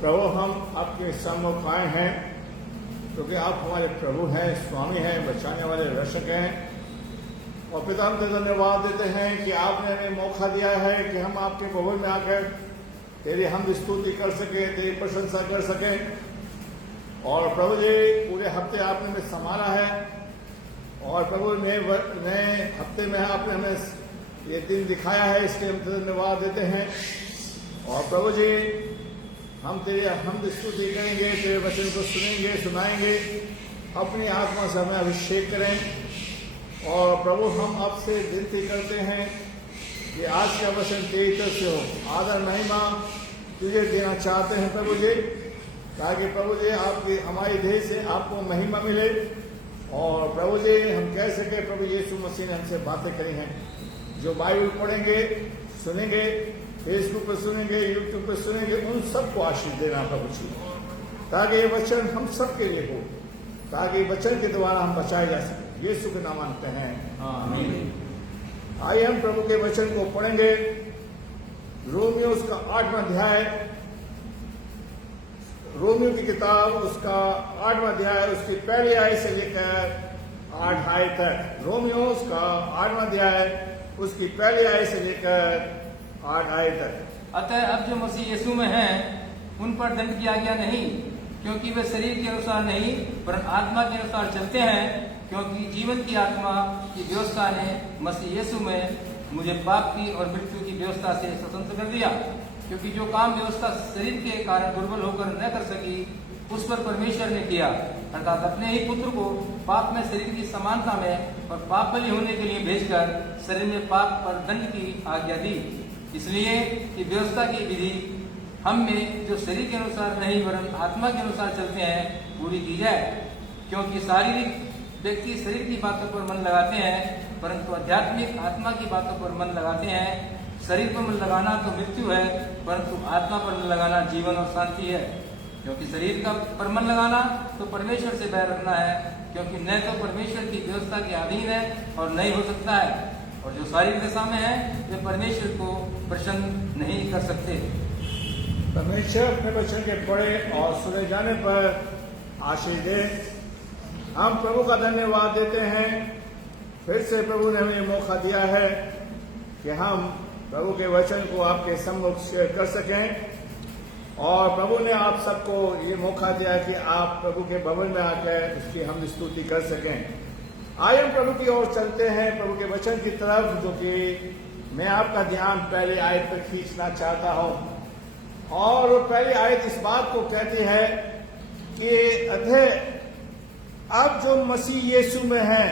प्रभु हम आपके सम्मुख आए हैं क्योंकि आप हमारे प्रभु हैं, स्वामी हैं, बचाने वाले रक्षक हैं। और पिता हम तेरे धन्यवाद देते हैं कि आपने हमें मौका दिया है कि हम आपके भवन में आकर तेरी हम स्तुति कर सके, तेरी प्रशंसा कर सके। और प्रभु जी पूरे हफ्ते आपने हमें संभाला है और प्रभु नए हफ्ते में आपने हमें ये दिन दिखाया है, इसके हम धन्यवाद देते हैं। और प्रभु जी हम तेरे हम स्तुति करेंगे, तेरे वचन को सुनेंगे, सुनाएंगे, अपनी आत्मा से हमें अभिषेक करें। और प्रभु हम आपसे विनती करते हैं कि आज का वचन तेरी तरफ से हो। आदर महिमा तुझे देना चाहते हैं प्रभु जी, ताकि प्रभु जी आपकी हमारी देह से आपको महिमा मिले। और प्रभु जी हम कह सके प्रभु यीशु मसीह ने हमसे बातें करी हैं। जो बाइबल पढ़ेंगे, सुनेंगे, फेसबुक पर सुनेंगे, यूट्यूब पर सुनेंगे, उन सबको आशीष देना प्रभु जी, ताकि ये वचन हम सबके लिए हो, ताकि वचन के द्वारा हम बचाए जा सके। यीशु के नाम मांगते हैं, आमीन। आइए हम प्रभु के वचन को पढ़ेंगे। रोमियो उसका 8वां अध्याय, रोमियो की किताब उसका 8वां अध्याय, उसकी पहली आयत से लेकर 8 आयत तक। रोमियो उसका 8वां अध्याय, उसकी पहली आयत से लेकर 8 आयत तक। अतः अब जो मसीह यीशु में हैं, उन पर दंड की आज्ञा नहीं, क्योंकि वे शरीर के अनुसार नहीं पर आत्मा के अनुसार चलते हैं। क्योंकि जीवन की आत्मा की व्यवस्था ने मसीह यीशु में मुझे पाप की और मृत्यु की व्यवस्था से स्वतंत्र कर दिया। क्योंकि जो काम व्यवस्था शरीर के कारण दुर्बल होकर न कर सकी, उस पर परमेश्वर ने किया, अर्थात अपने ही पुत्र को पाप में शरीर की समानता में और पाप बलि होने के लिए भेजकर शरीर में पाप पर दंड की आज्ञा दी। इसलिए कि व्यवस्था की विधि हम में जो शरीर के अनुसार नहीं वरन आत्मा के अनुसार चलते हैं पूरी की जाए। क्योंकि शारीरिक व्यक्ति शरीर की बातों पर मन लगाते हैं, परंतु आध्यात्मिक आत्मा की बातों पर मन लगाते हैं। शरीर पर मन लगाना तो मृत्यु है, परंतु आत्मा पर मन लगाना जीवन और शांति है। क्योंकि शरीर का पर मन लगाना तो परमेश्वर से बैर रखना है, क्योंकि न तो परमेश्वर की व्यवस्था के अधीन है और नहीं हो सकता है। और जो शारीरिक दशा में है वे परमेश्वर को प्रसन्न नहीं कर सकते। परमेश्वर अपने वचन के पढ़े और सुने जाने पर आशीष दे। हम प्रभु का धन्यवाद देते हैं। फिर से प्रभु ने हमें मौका दिया है कि हम प्रभु के वचन को आपके सम्मुख शेयर कर सकें। और प्रभु ने आप सबको ये मौका दिया कि आप प्रभु के भवन में आकर उसकी हम स्तुति कर सकें। आइए हम प्रभु की ओर चलते हैं, प्रभु के वचन की तरफ, जो कि मैं आपका ध्यान पहली आयत पर खींचना चाहता हूं। और वो पहली आयत इस बात को कहती है कि अतः अब जो मसीह यीशु में हैं,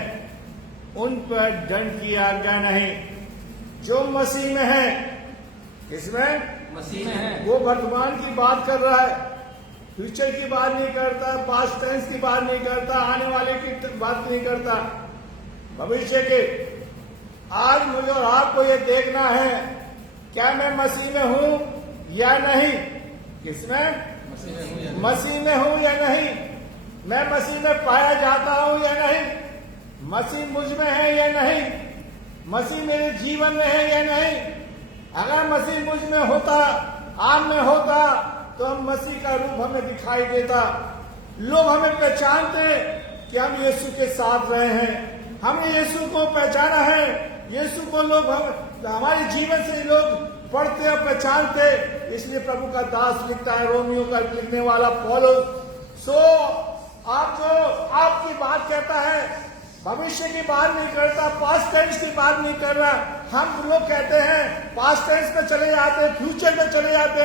उन पर दंड की आज्ञा नहीं। जो मसीह में है, किसमें? मसीह में है। वो वर्तमान की बात कर रहा है, फ्यूचर की बात नहीं करता, पास्ट टेंस की बात नहीं करता, आने वाले की बात नहीं करता, भविष्य के। आज मुझे और आपको ये देखना है, क्या मैं मसीह में हूं या नहीं? किसमें? मसीह में हूं या नहीं? मैं मसीह में पाया जाता हूं या नहीं? मसीह मुझ में है या नहीं? मसीह मेरे जीवन में है या नहीं? अगर मसीह मुझ में होता, आप में होता, तो हम मसीह का रूप हमें दिखाई देता। लोग हमें पहचानते कि हम यीशु के साथ रहे हैं। हमने यीशु को पहचाना है। यीशु को लोग हमारे जीवन से लोग पढ़ते और पहचानते। इसलिए प्रभु का दास लिखता है, रोमियो का लिखने वाला पौलुस, आप जो आपकी बात कहता है, भविष्य की बात नहीं करता, पास्ट टेंस की बात नहीं कर रहा। हम लोग कहते हैं पास्ट टेंस में चले जाते हैं, फ्यूचर में चले जाते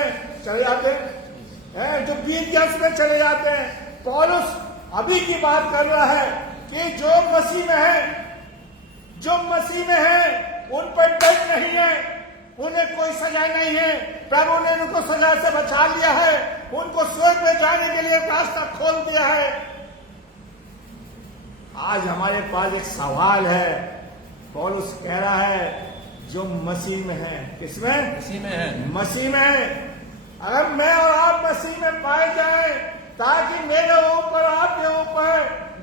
हैं, जो बीत गया उसमें चले जाते हैं। पौलुस अभी की बात कर रहा है कि जो मसीह में है, उन पर दंड नहीं है, उन्हें कोई सजा नहीं है। प्रभु ने उनको सजा से बचा लिया है, उनको स्वर्ग में जाने के लिए रास्ता खोल दिया है। आज हमारे पास एक सवाल है। पौलुस कह रहा है जो मसीह में है, किसमें? मसीह में है। मसीह में। अगर मैं और आप मसीह में पाए जाए, ताकि मेरे ऊपर, आपके ऊपर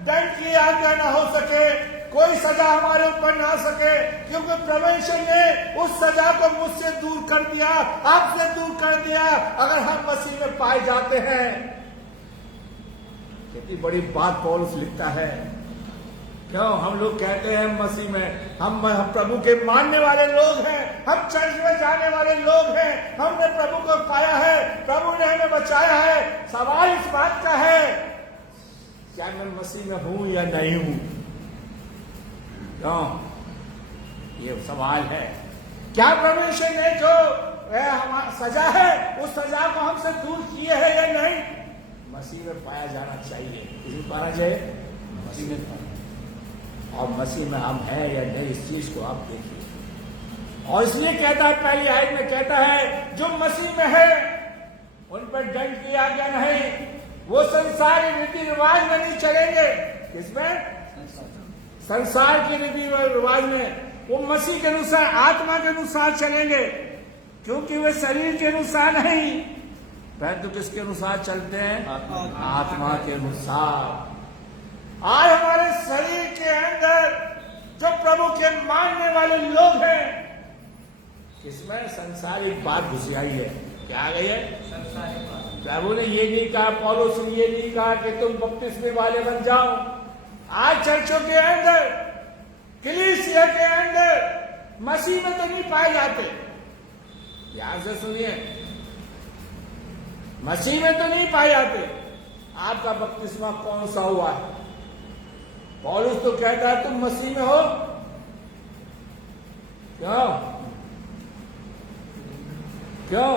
दंड की आज्ञा न हो सके, कोई सजा हमारे ऊपर ना आ सके, क्योंकि परमेश्वर ने उस सजा को मुझसे दूर कर दिया, आपसे दूर कर दिया। अगर हम मसीह में पाए जाते हैं, कितनी बड़ी बात पौलुस लिखता है। क्यों हम लोग कहते हैं मसीह में हम प्रभु के मानने वाले लोग हैं, हम चर्च में जाने वाले लोग हैं, हमने प्रभु को पाया है, प्रभु ने हमें बचाया है। सवाल इस बात का है, क्या मैं मसीह में हूं या नहीं हूं? क्यों ये सवाल है। क्या परमेश्वर ने जो सजा है उस सजा को हमसे दूर किए है या नहीं? मसीह में पाया जाना चाहिए। किसी पाना चाहिए? मसीह में पाया। और मसीह में हम हैं या नहीं, इस चीज को आप देखिए। और इसलिए कहता है, पहली आयत में कहता है, जो मसीह में है उन पर दंड की आज्ञा नहीं। वो संसारी रीति रिवाज में नहीं चलेंगे। किसमें? संसार के रीति रिवाज में। वो मसीह के अनुसार, आत्मा के अनुसार चलेंगे, क्योंकि वे शरीर के अनुसार नहीं, परंतु किसके अनुसार चलते हैं? आत्मा के अनुसार। आज हमारे शरीर के अंदर जो प्रभु के मानने वाले लोग हैं, किसमें? संसारिक बात घुस आई है। क्या आ गई है? संसारिक बात। प्रभु ने ये नहीं कहा, पौलुस ने ये नहीं कहा कि तुम बपतिस्मे वाले बन जाओ। आज चर्चों के अंदर, कलीसिया के अंदर मसीह में तो नहीं पाए जाते। ध्यान से सुनिए, मसीह में तो नहीं पाए जाते। आपका बपतिस्मा कौन सा हुआ है? पौलुस तो कहता है तुम मसीह में हो। क्यों?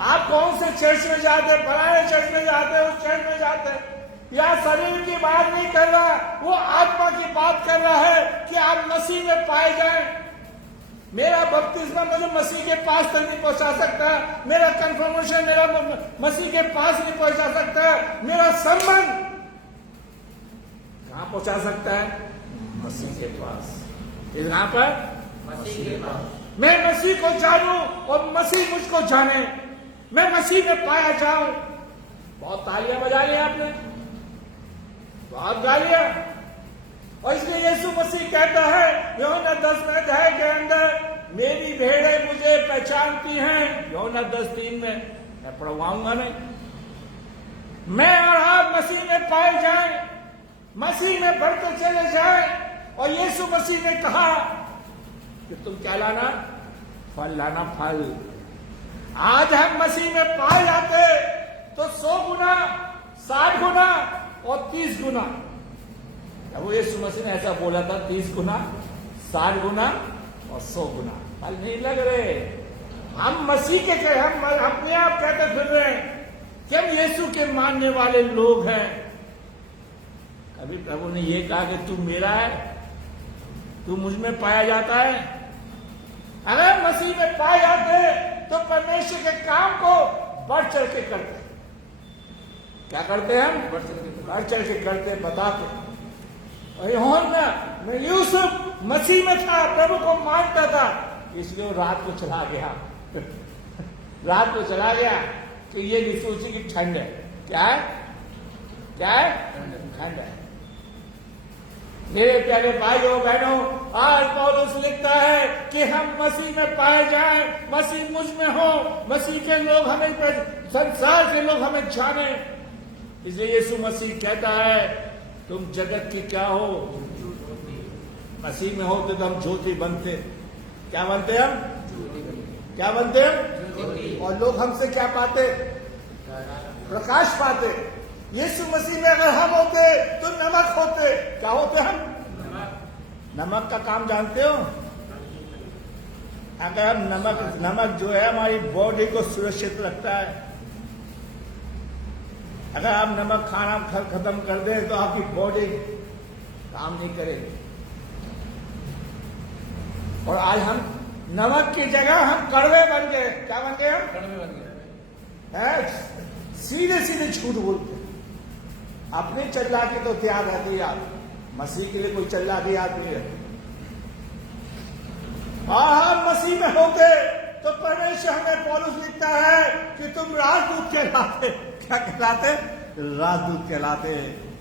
आप कौन से चर्च में जाते? फलाने चर्च में जाते, उस चर्च में जाते। या शरीर की बात नहीं कर रहा, वो आत्मा की बात कर रहा है कि आप मसीह में पाए जाएं। मेरा बपतिस्मा मुझे मसीह के पास तक नहीं पहुंचा सकता, मेरा कंफर्मेशन मेरा मसीह के पास नहीं पहुंचा सकता, मेरा संबंध कहां पहुंचा सकता है? मसीह के पास। कहां पर? मसीह के पास। मैं मसीह को जानूं और मसीह मुझको जाने, मैं मसीह में पाया जाऊं। बहुत तालियां बजा ली आपने, बहुत गालियां। और इसलिए यीशु मसीह कहता है यूहन्ना 10 अध्याय के अंदर, मेरी भेड़ें मुझे पहचानती हैं। यूहन्ना 10:3 में, मैं पढ़वाऊंगा नहीं। मैं और आप मसीह में पाए जाएं, मसीह में बढ़ते चले जाएं। और यीशु मसीह ने कहा कि तुम क्या लाना? फल लाना, फल। आज हम मसीह में पाए जाते तो 100 गुना, 60 गुना और 30 गुना। वो यीशु मसीह ने ऐसा बोला था, 30 गुना, 60 गुना और 100 गुना। फल नहीं लग रहे। हम मसीह के, हम अपने आप कहते फिर रहे हैं कि हम यीशु के मानने वाले लोग हैं। कभी प्रभु ने ये कहा कि तू मेरा है, तू मुझ में पाया जाता है? अगर मसीह में पाए जाते तो परमेश्वर के काम को बढ़ चढ़ के करते। क्या करते हैं हम? बढ़ चढ़ के करते, बताते। और यूहन्ना में यूसुफ मसीह में था, प्रभु को मानता था, इसलिए वो रात को चला गया। रात को चला गया कि ये नहीं सोची कि ठंड है। क्या है? क्या है? ठंड है। मेरे प्यारे भाइयों बहनों, आज पौलुस लिखता है कि हम मसीह में पाए जाएं, मसीह मुझ में हो, मसीह के लोग हमें, संसार के लोग हमें जाने। इसलिए यीशु मसीह कहता है तुम जगत की क्या हो? मसीह में होते तो हम ज्योति बनते। क्या बनते हम? क्या बनते हम? और लोग हमसे क्या पाते? प्रकाश पाते। यीशु मसीह में अगर हम होते तो नमक होते। क्या होते हम? नमक का काम जानते हो? अगर हम नमक जो है हमारी बॉडी को सुरक्षित रखता है। अगर आप नमक खाना खत्म कर दें तो आपकी बॉडी काम नहीं करेगी। और आज हम नमक की जगह हम कड़वे बन गए। क्या बन गए? हम कड़वे बन गए। सीधे सीधे झूठ बोलते। अपनी चल्लाकी तो त्याग रहती है, आप मसीह के लिए कोई चल्लाकी याद नहीं रहती। हम मसीह में होते तो परमेश्वर हमें, पौलुस लिखता है कि तुम राजदूत कहलाते। क्या कहलाते? राजदूत कहलाते।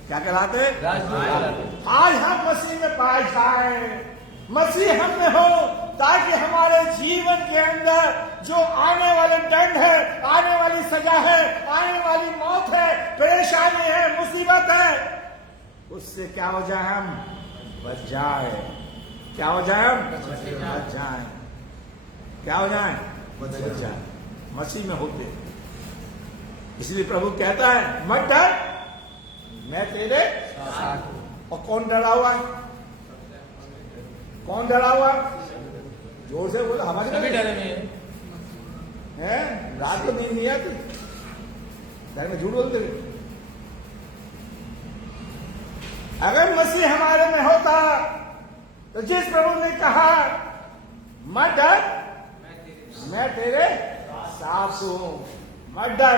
क्या कहलाते? राजदूत कहलाते। आज हम मसीह में पाए जाए, मसीह हम में हो, ताकि हमारे जीवन के अंदर जो आने वाले दंड है, आने वाली सजा है, आने वाली मौत है, परेशानी है, मुसीबत है, उससे क्या हो जाए? हम बच जाए। क्या हो जाए? हम बच जाए। क्या हो जाए? बच जाए। मसीह में होते। इसलिए प्रभु कहता है मत डर, मैं तेरे साथ हूं। और कौन डरा हुआ है? कौन डरा हुआ? जोर से बोलो। हमारे सभी डरे में है। रात को नींद नहीं आती, घर में झूठ बोलते हुए। अगर मसीह हमारे में होता तो जिस प्रभु ने कहा मत डर, मैं तेरे साथ हूं, मत डर,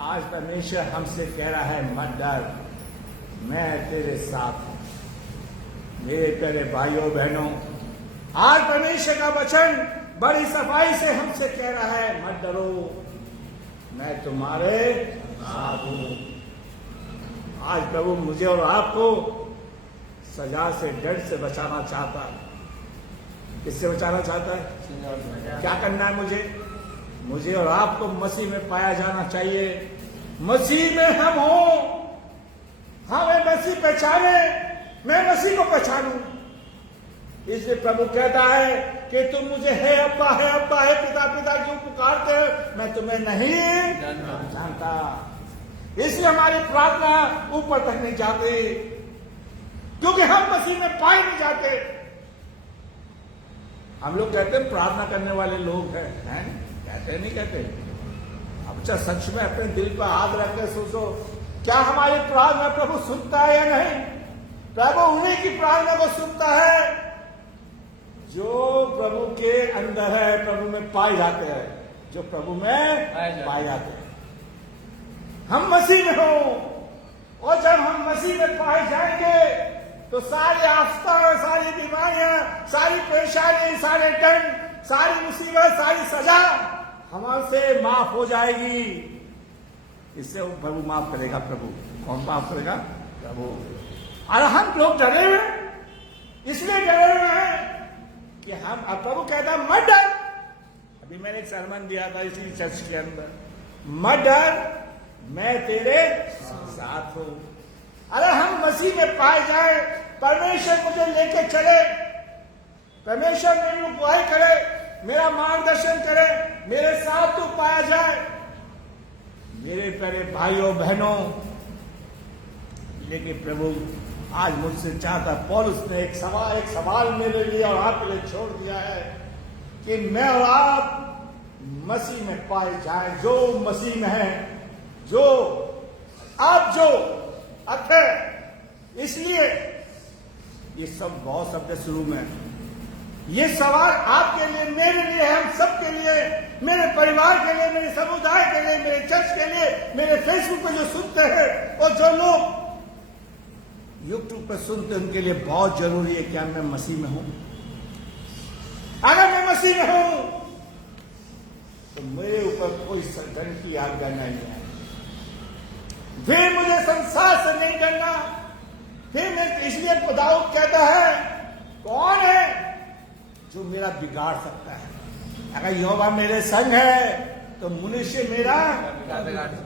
आज परमेश्वर हमसे कह रहा है मत डर, मैं तेरे साथ हूं। मेरे प्यारे भाइयों बहनों, आज परमेश्वर का वचन बड़ी सफाई से हमसे कह रहा है मत डरो, मैं तुम्हारे साथ हूं। आज प्रभु मुझे और आपको सजा से, डर से बचाना चाहता है। किससे बचाना चाहता है? क्या करना है मुझे और आपको मसीह में पाया जाना चाहिए। मसीह में हम हो, हमें मसीह पहचाने, मैं मसीह को पहचानूं। इसलिए प्रभु कहता है कि तुम मुझे है अब्बा, है अब्बा, है पिता, पिता क्यों पुकारते हो? मैं तुम्हें नहीं जानता। इसलिए हमारी प्रार्थना ऊपर तक नहीं जाती, क्योंकि हम मसीह में पाए नहीं जाते। हम लोग कहते हैं प्रार्थना करने वाले लोग हैं, कहते नहीं कहते? अब अच्छा सच में अपने दिल पर हाथ रख के सोचो, क्या हमारी प्रार्थना प्रभु सुनता है या नहीं? प्रभु उन्हीं की प्रार्थना को सुनता है जो प्रभु के अंदर है, प्रभु में पाए जाते हैं, जो प्रभु में पाए जाते हैं। हम मसीह में हो, और जब हम मसीह में पाए जाएंगे तो सारी आस्था, सारी बीमारियां, सारी परेशानी, सारे दंड, सारी मुसीबत, सारी सजा हमसे माफ हो जाएगी। इससे वो प्रभु माफ करेगा। प्रभु कौन माफ करेगा? प्रभु। और हम लोग डरे हुए, इसलिए डरे हुए हैं कि हम, अब प्रभु कहता मत डर। अभी मैंने एक सरमन दिया था इसी चर्च के अंदर, मत डर, मैं तेरे साथ हूं। अरे हम मसीह में पाए जाए, परमेश्वर मुझे लेके चले, परमेश्वर मेरी अगुवाई करे, मेरा मार्गदर्शन करे, मेरे साथ तो पाया जाए। मेरे प्यारे भाइयों बहनों, लेकिन प्रभु आज मुझसे चाहता, पौलुस ने एक सवाल मेरे लिए और आपके लिए छोड़ दिया है कि मैं और आप मसीह में पाए जाए। जो मसीह में है, जो आप जो अथे, इसलिए ये सब बहुत शब्द शुरू में, ये सवाल आपके लिए, मेरे लिए, हम सबके लिए, मेरे परिवार के लिए, मेरे समुदाय के लिए, मेरे चर्च के लिए, मेरे फेसबुक पे जो सुनते हैं और जो लोग यूट्यूब पर सुनते हैं, उनके लिए बहुत जरूरी है। क्या मैं मसीह में हूं? अगर मैं मसीह में हूं तो मेरे ऊपर कोई संकट की आज्ञा नहीं है। फिर मुझे संसार से नहीं डरना। फिर मैं, इसलिए दाऊद कहता है, कौन है जो मेरा बिगाड़ सकता है? अगर यहोवा मेरे संग है तो मनुष्य मेरा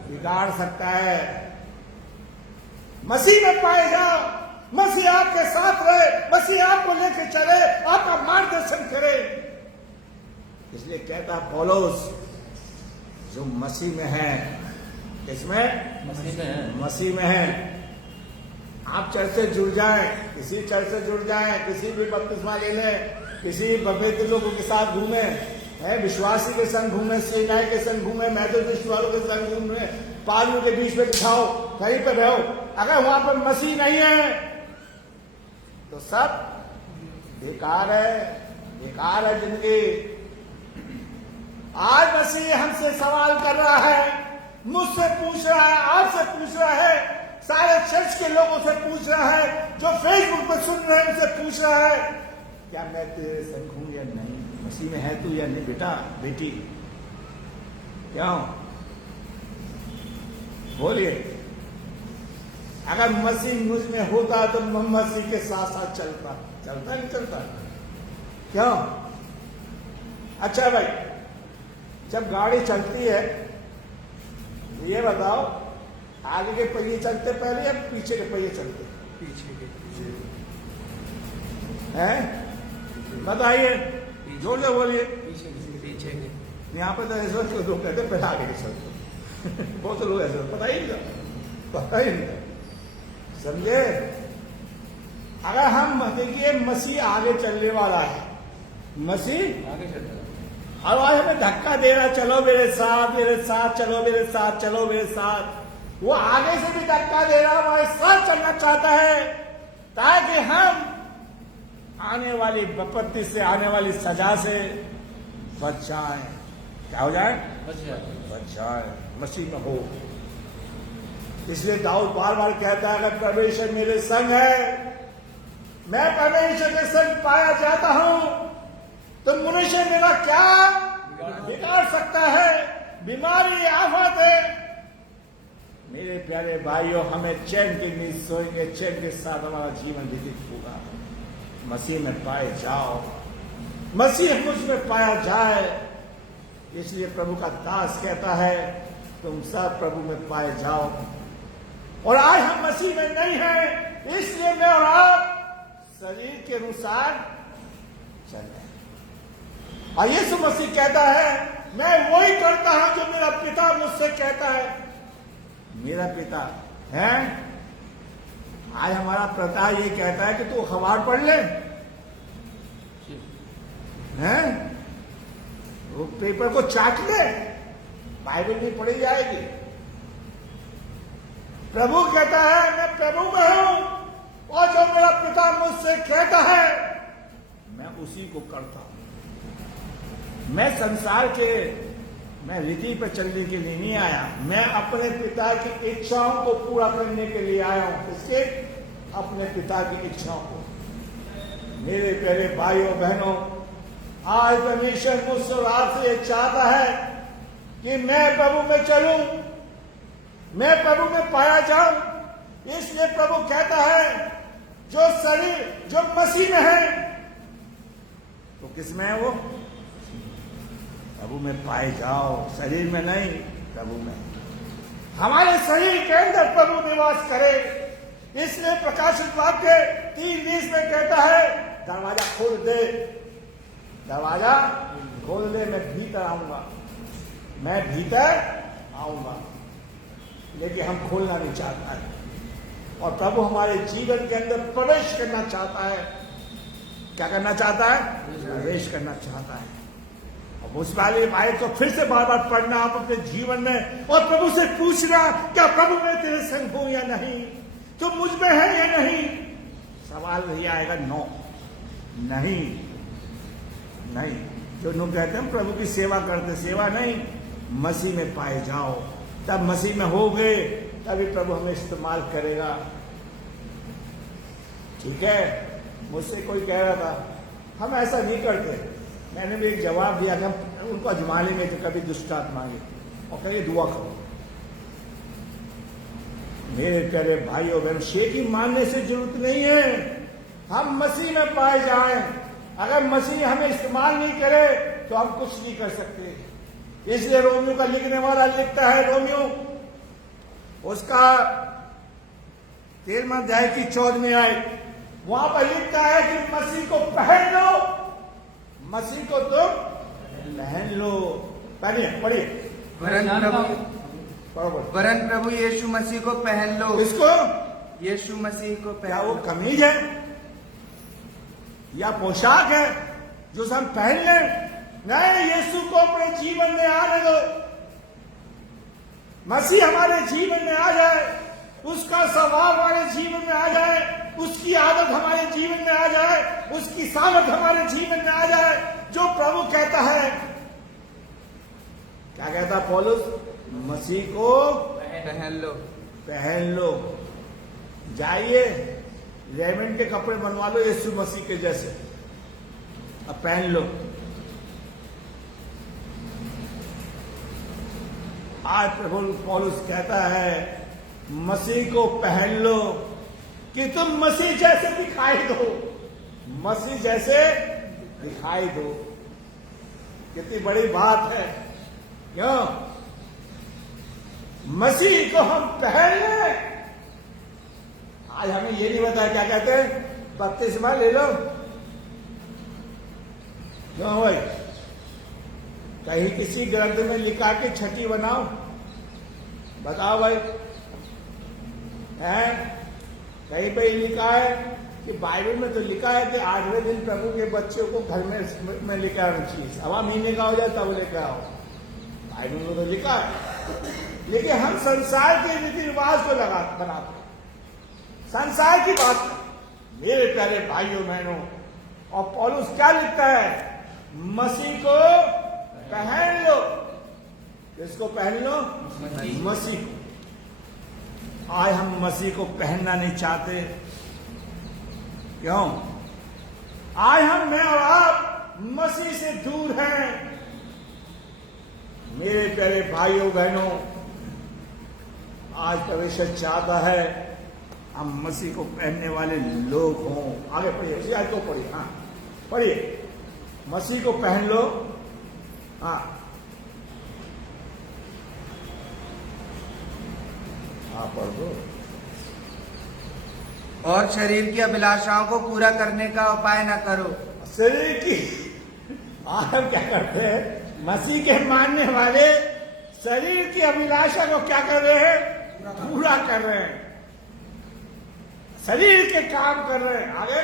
बिगाड़ सकता है। मसीह में पाए जाओ, मसीह आपके साथ रहे, मसीह आपको लेकर चले, आपका मार्गदर्शन करे। इसलिए कहता पौलुस, जो मसीह में है, इसमें मसीह में है। आप चर्च से जुड़ जाएं, किसी चर्च से जुड़ जाएं, किसी भी बपतिस्मा ले लें, किसी पवित्र लोगों के साथ घूमे, विश्वासी के संग घूमे, सेनाएं के संग घूमे, मेथोडिस्ट वालों के संग घूमे, पादरियों के बीच में दिखाओ, कहीं पर रहो, अगर वहां पर मसीह नहीं है तो सब बेकार है, बेकार है जिंदगी। आज मसीह हमसे सवाल कर रहा है, मुझसे पूछ रहा है, आपसे पूछ रहा है, सारे चर्च के लोगों से पूछ रहा है, जो फेसबुक पर सुन रहे हैं उनसे पूछ रहा है, क्या मैं तेरे संग हूं या नहीं? मसीह में है तू या नहीं बेटा, बेटी? क्यों? बोलिए। अगर मसीह मुझ में होता तो मैं मसीह के साथ साथ चलता नहीं चलता? क्यों? अच्छा भाई, जब गाड़ी चलती है तो ये बताओ, आगे के पहिए चलते पहले या पीछे के पहिए चलते? पीछे के हैं? बताइए, जोर से बोलिए। पीछे के यहाँ पे तो ऐसा लोग कहते पहले आगे के चलते बहुत से लोग ऐसे पता ही नहीं समझे? अगर हम देखिए, मसीह आगे चलने वाला है, मसीह आगे चलता है। और आज हमें धक्का दे रहा, चलो मेरे साथ, मेरे साथ चलो, मेरे साथ चलो, मेरे साथ। वो आगे से भी धक्का दे रहा, हमारे साथ चलना चाहता है ताकि हम आने वाली विपत्ति से, आने वाली सजा से बच जाएं। क्या हो जाए? बच जाए, मसीह में हो। इसलिए दाऊद बार बार कहता है, अगर परमेश्वर मेरे संग है, मैं परमेश्वर के संग पाया जाता हूं, तो मनुष्य मेरा क्या बिगाड़ सकता है? बीमारी, आफत है। मेरे प्यारे भाइयों, हमें चैन की नींद सोएंगे, चैन के साथ हमारा जीवन व्यतीत होगा। मसीह में पाए जाओ, मसीह मुझ में पाया जाए। इसलिए प्रभु का दास कहता है, तुम सब प्रभु में पाए जाओ। और आज हम मसीह में नहीं हैं, इसलिए मैं और आप शरीर के अनुसार चले। और यीशु मसीह कहता है, मैं वही करता हूं जो मेरा पिता मुझसे कहता है। मेरा पिता है, आज हमारा पिता ये कहता है कि तू अखबार पढ़ ले, हैं? वो पेपर को चाट ले, बाइबल नहीं पढ़ी जाएगी। प्रभु कहता है, मैं प्रभु में हूं, और जो मेरा पिता मुझसे कहता है मैं उसी को करता हूं। मैं संसार के, मैं रीति पर चलने के लिए नहीं आया, मैं अपने पिता की इच्छाओं को पूरा करने के लिए आया हूं। इसके अपने पिता की इच्छाओं को। मेरे प्यारे भाइयों बहनों, आज परमेश्वर मुझसे और आपसे ये चाहता है कि मैं प्रभु में चलूं, मैं प्रभु में पाया जाऊं। इसलिए प्रभु कहता है, जो शरीर जो मसीह में है, तो किस में है वो? प्रभु में पाए जाओ, शरीर में नहीं, प्रभु में। हमारे शरीर के अंदर प्रभु निवास करे। इसलिए प्रकाशित वाक्य 3:20 में कहता है, दरवाजा खोल दे, दरवाजा खोल दे, मैं भीतर आऊंगा, मैं भीतर आऊंगा। लेकिन हम खोलना नहीं चाहता है, और प्रभु हमारे जीवन के अंदर प्रवेश करना चाहता है। क्या करना चाहता है? प्रवेश करना चाहता है। अब उस वाले आयत को फिर से बार बार पढ़ना आप अपने जीवन में, और प्रभु से पूछना, क्या प्रभु मैं तेरे संग हूं या नहीं? तो मुझ में है या नहीं? सवाल नहीं आएगा, नो, नहीं, नहीं। जो लोग कहते हैं प्रभु की सेवा करते, सेवा नहीं, मसीह में पाए जाओ। तब मसीह में हो गए, तभी प्रभु हमें इस्तेमाल करेगा। ठीक है? मुझसे कोई कह रहा था, हम ऐसा नहीं करते। मैंने भी एक जवाब दिया कि हम उनको अजमाने में तो कभी दुष्ट आत्मा आए, और कहिए दुआ करो। मेरे प्यारे भाइयों बहन, शेखी मानने से जरूरत नहीं है। हम मसीह में पाए जाएं। अगर मसीह हमें इस्तेमाल नहीं करे तो हम कुछ नहीं कर सकते। इसलिए रोमियो का लिखने वाला लिखता है, रोमियो उसका 13वां अध्याय की 14वीं आयत, वहां पर लिखता है कि मसीह को पहन लो, मसीह को तो पहन लो। पढ़िए। वरन प्रभु यीशु मसीह को पहन लो। इसको यीशु मसीह को क्या पहन वो लो। कमीज है या पोशाक है जो हम पहन लें? नहीं, यीशु को अपने जीवन में आने दो। मसीह हमारे जीवन में आ जाए, उसका स्वभाव हमारे जीवन में आ जाए, उसकी आदत हमारे जीवन में आ जाए, उसकी सामर्थ हमारे जीवन में आ जाए। जो प्रभु कहता है, क्या कहता है पौलुस? मसीह को पहन लो। पहन लो। जाइए रेमंड के कपड़े बनवा लो यीशु मसीह के जैसे, अब पहन लो। आज प्रभु पौलुस कहता है मसीह को पहन लो कि तुम मसीह जैसे दिखाई दो, मसीह जैसे दिखाई दो। कितनी बड़ी बात है। क्यों? मसीह को हम पहन लें। आज हमें ये नहीं बताया, क्या कहते हैं, बपतिस्मा ले लो। क्यों भाई? कहीं किसी ग्रंथ में लिखा के छठी बनाओ? बताओ भाई, है? कहीं पे लिखा है कि बाइबल में तो लिखा है कि 8वें दिन प्रभु के बच्चों को घर में लेकर आना चाहिए, 1.25 महीने का हो जाए तब लेकर आओ। बाइबल में तो लिखा है, लेकिन हम संसार के रीति रिवाज को बनाते, संसार की बात। मेरे प्यारे भाइयों बहनों, और पौलुस क्या लिखता है? मसीह को पहन लो। किसको पहन लो? मसीह को। आज हम मसीह को पहनना नहीं चाहते। क्यों? आज मैं और आप मसीह से दूर हैं। मेरे प्यारे भाइयों बहनों, आज परमेश्वर चाहता है हम मसीह को पहनने वाले लोग हों। आगे पढ़िए, उसी आज को पढ़िए। हाँ पढ़िए, मसीह को पहन लो। हाँ पढ़ दो। और शरीर की अभिलाषाओं को पूरा करने का उपाय न करो। शरीर की, आज हम क्या करते हैं? मसीह के मानने वाले शरीर की अभिलाषा को क्या कर रहे हैं? पूरा कर रहे हैं, शरीर के काम कर रहे हैं। आगे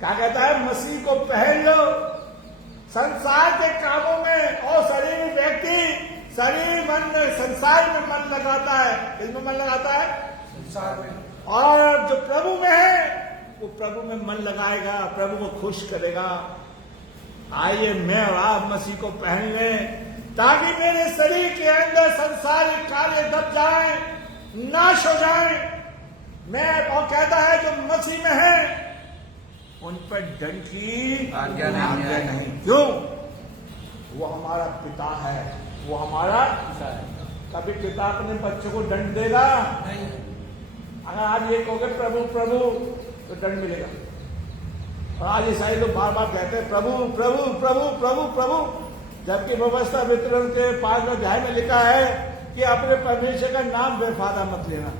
क्या कहता है? मसीह को पहन लो। संसार के कामों में, और शरीर व्यक्ति शरीर मन में, संसार में मन लगाता है। किसमें मन लगाता है? संसार में। और जो प्रभु में है वो प्रभु में मन लगाएगा, प्रभु को खुश करेगा। आइए मैं और आप मसीह को पहन लें, ताकि मेरे शरीर के अंदर संसारिक कार्य दब जाए, नाश हो जाए। मैं और कहता है जो मसीह में है उन पर दंड की आज्ञा नहीं। क्यों? वो हमारा पिता है, वो हमारा पिता है। कभी पिता अपने बच्चों को दंड देगा? नहीं। अगर आज ये कहोगे प्रभु प्रभु तो दंड मिलेगा। और आज ईसाई तो बार बार कहते हैं प्रभु प्रभु प्रभु प्रभु प्रभु, जबकि व्यवस्था वितरण के 5वें अध्याय में लिखा है कि अपने परमेश्वर का नाम बेफादा मत लेना।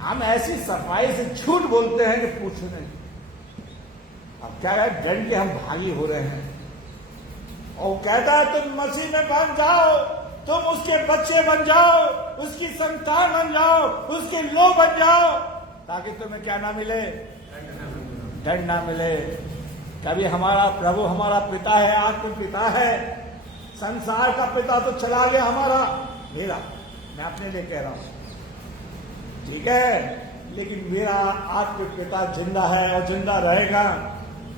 हम ऐसी सफाई से झूठ बोलते हैं कि पूछो नहीं। अब क्या है? दंड के हम भागी हो रहे हैं। और कहता है तुम मसीह में बन जाओ, तुम उसके बच्चे बन जाओ, उसकी संतान बन जाओ, उसके लोग बन जाओ, ताकि तुम्हें क्या ना मिले? दंड ना मिले। कभी हमारा प्रभु हमारा पिता है, आत्म पिता है। संसार का पिता तो चला गया हमारा, मेरा, मैं अपने लिए कह रहा हूं, ठीक है, लेकिन मेरा आत्म पिता जिंदा है और जिंदा रहेगा,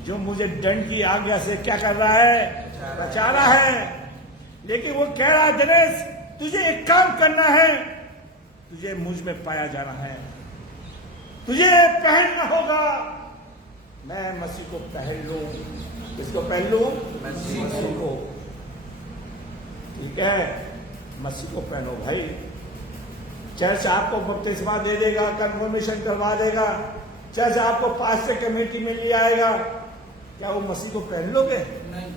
जो मुझे दंड की आज्ञा से क्या कर रहा है? बचा रहा है। लेकिन वो कह रहा है दिनेश तुझे एक काम करना है, तुझे मुझ में पाया जाना है, तुझे पहनना होगा। मैं मसीह को पहन लूं। किसको पहन लूं? मसीह को। ठीक है, मसीह को पहनो भाई। चर्च आपको बपतिस्मा दे देगा, कन्फर्मेशन करवा देगा, चर्च आपको पास्टर कमेटी में ले आएगा, क्या वो मसीह को पहन लोगे? नहीं।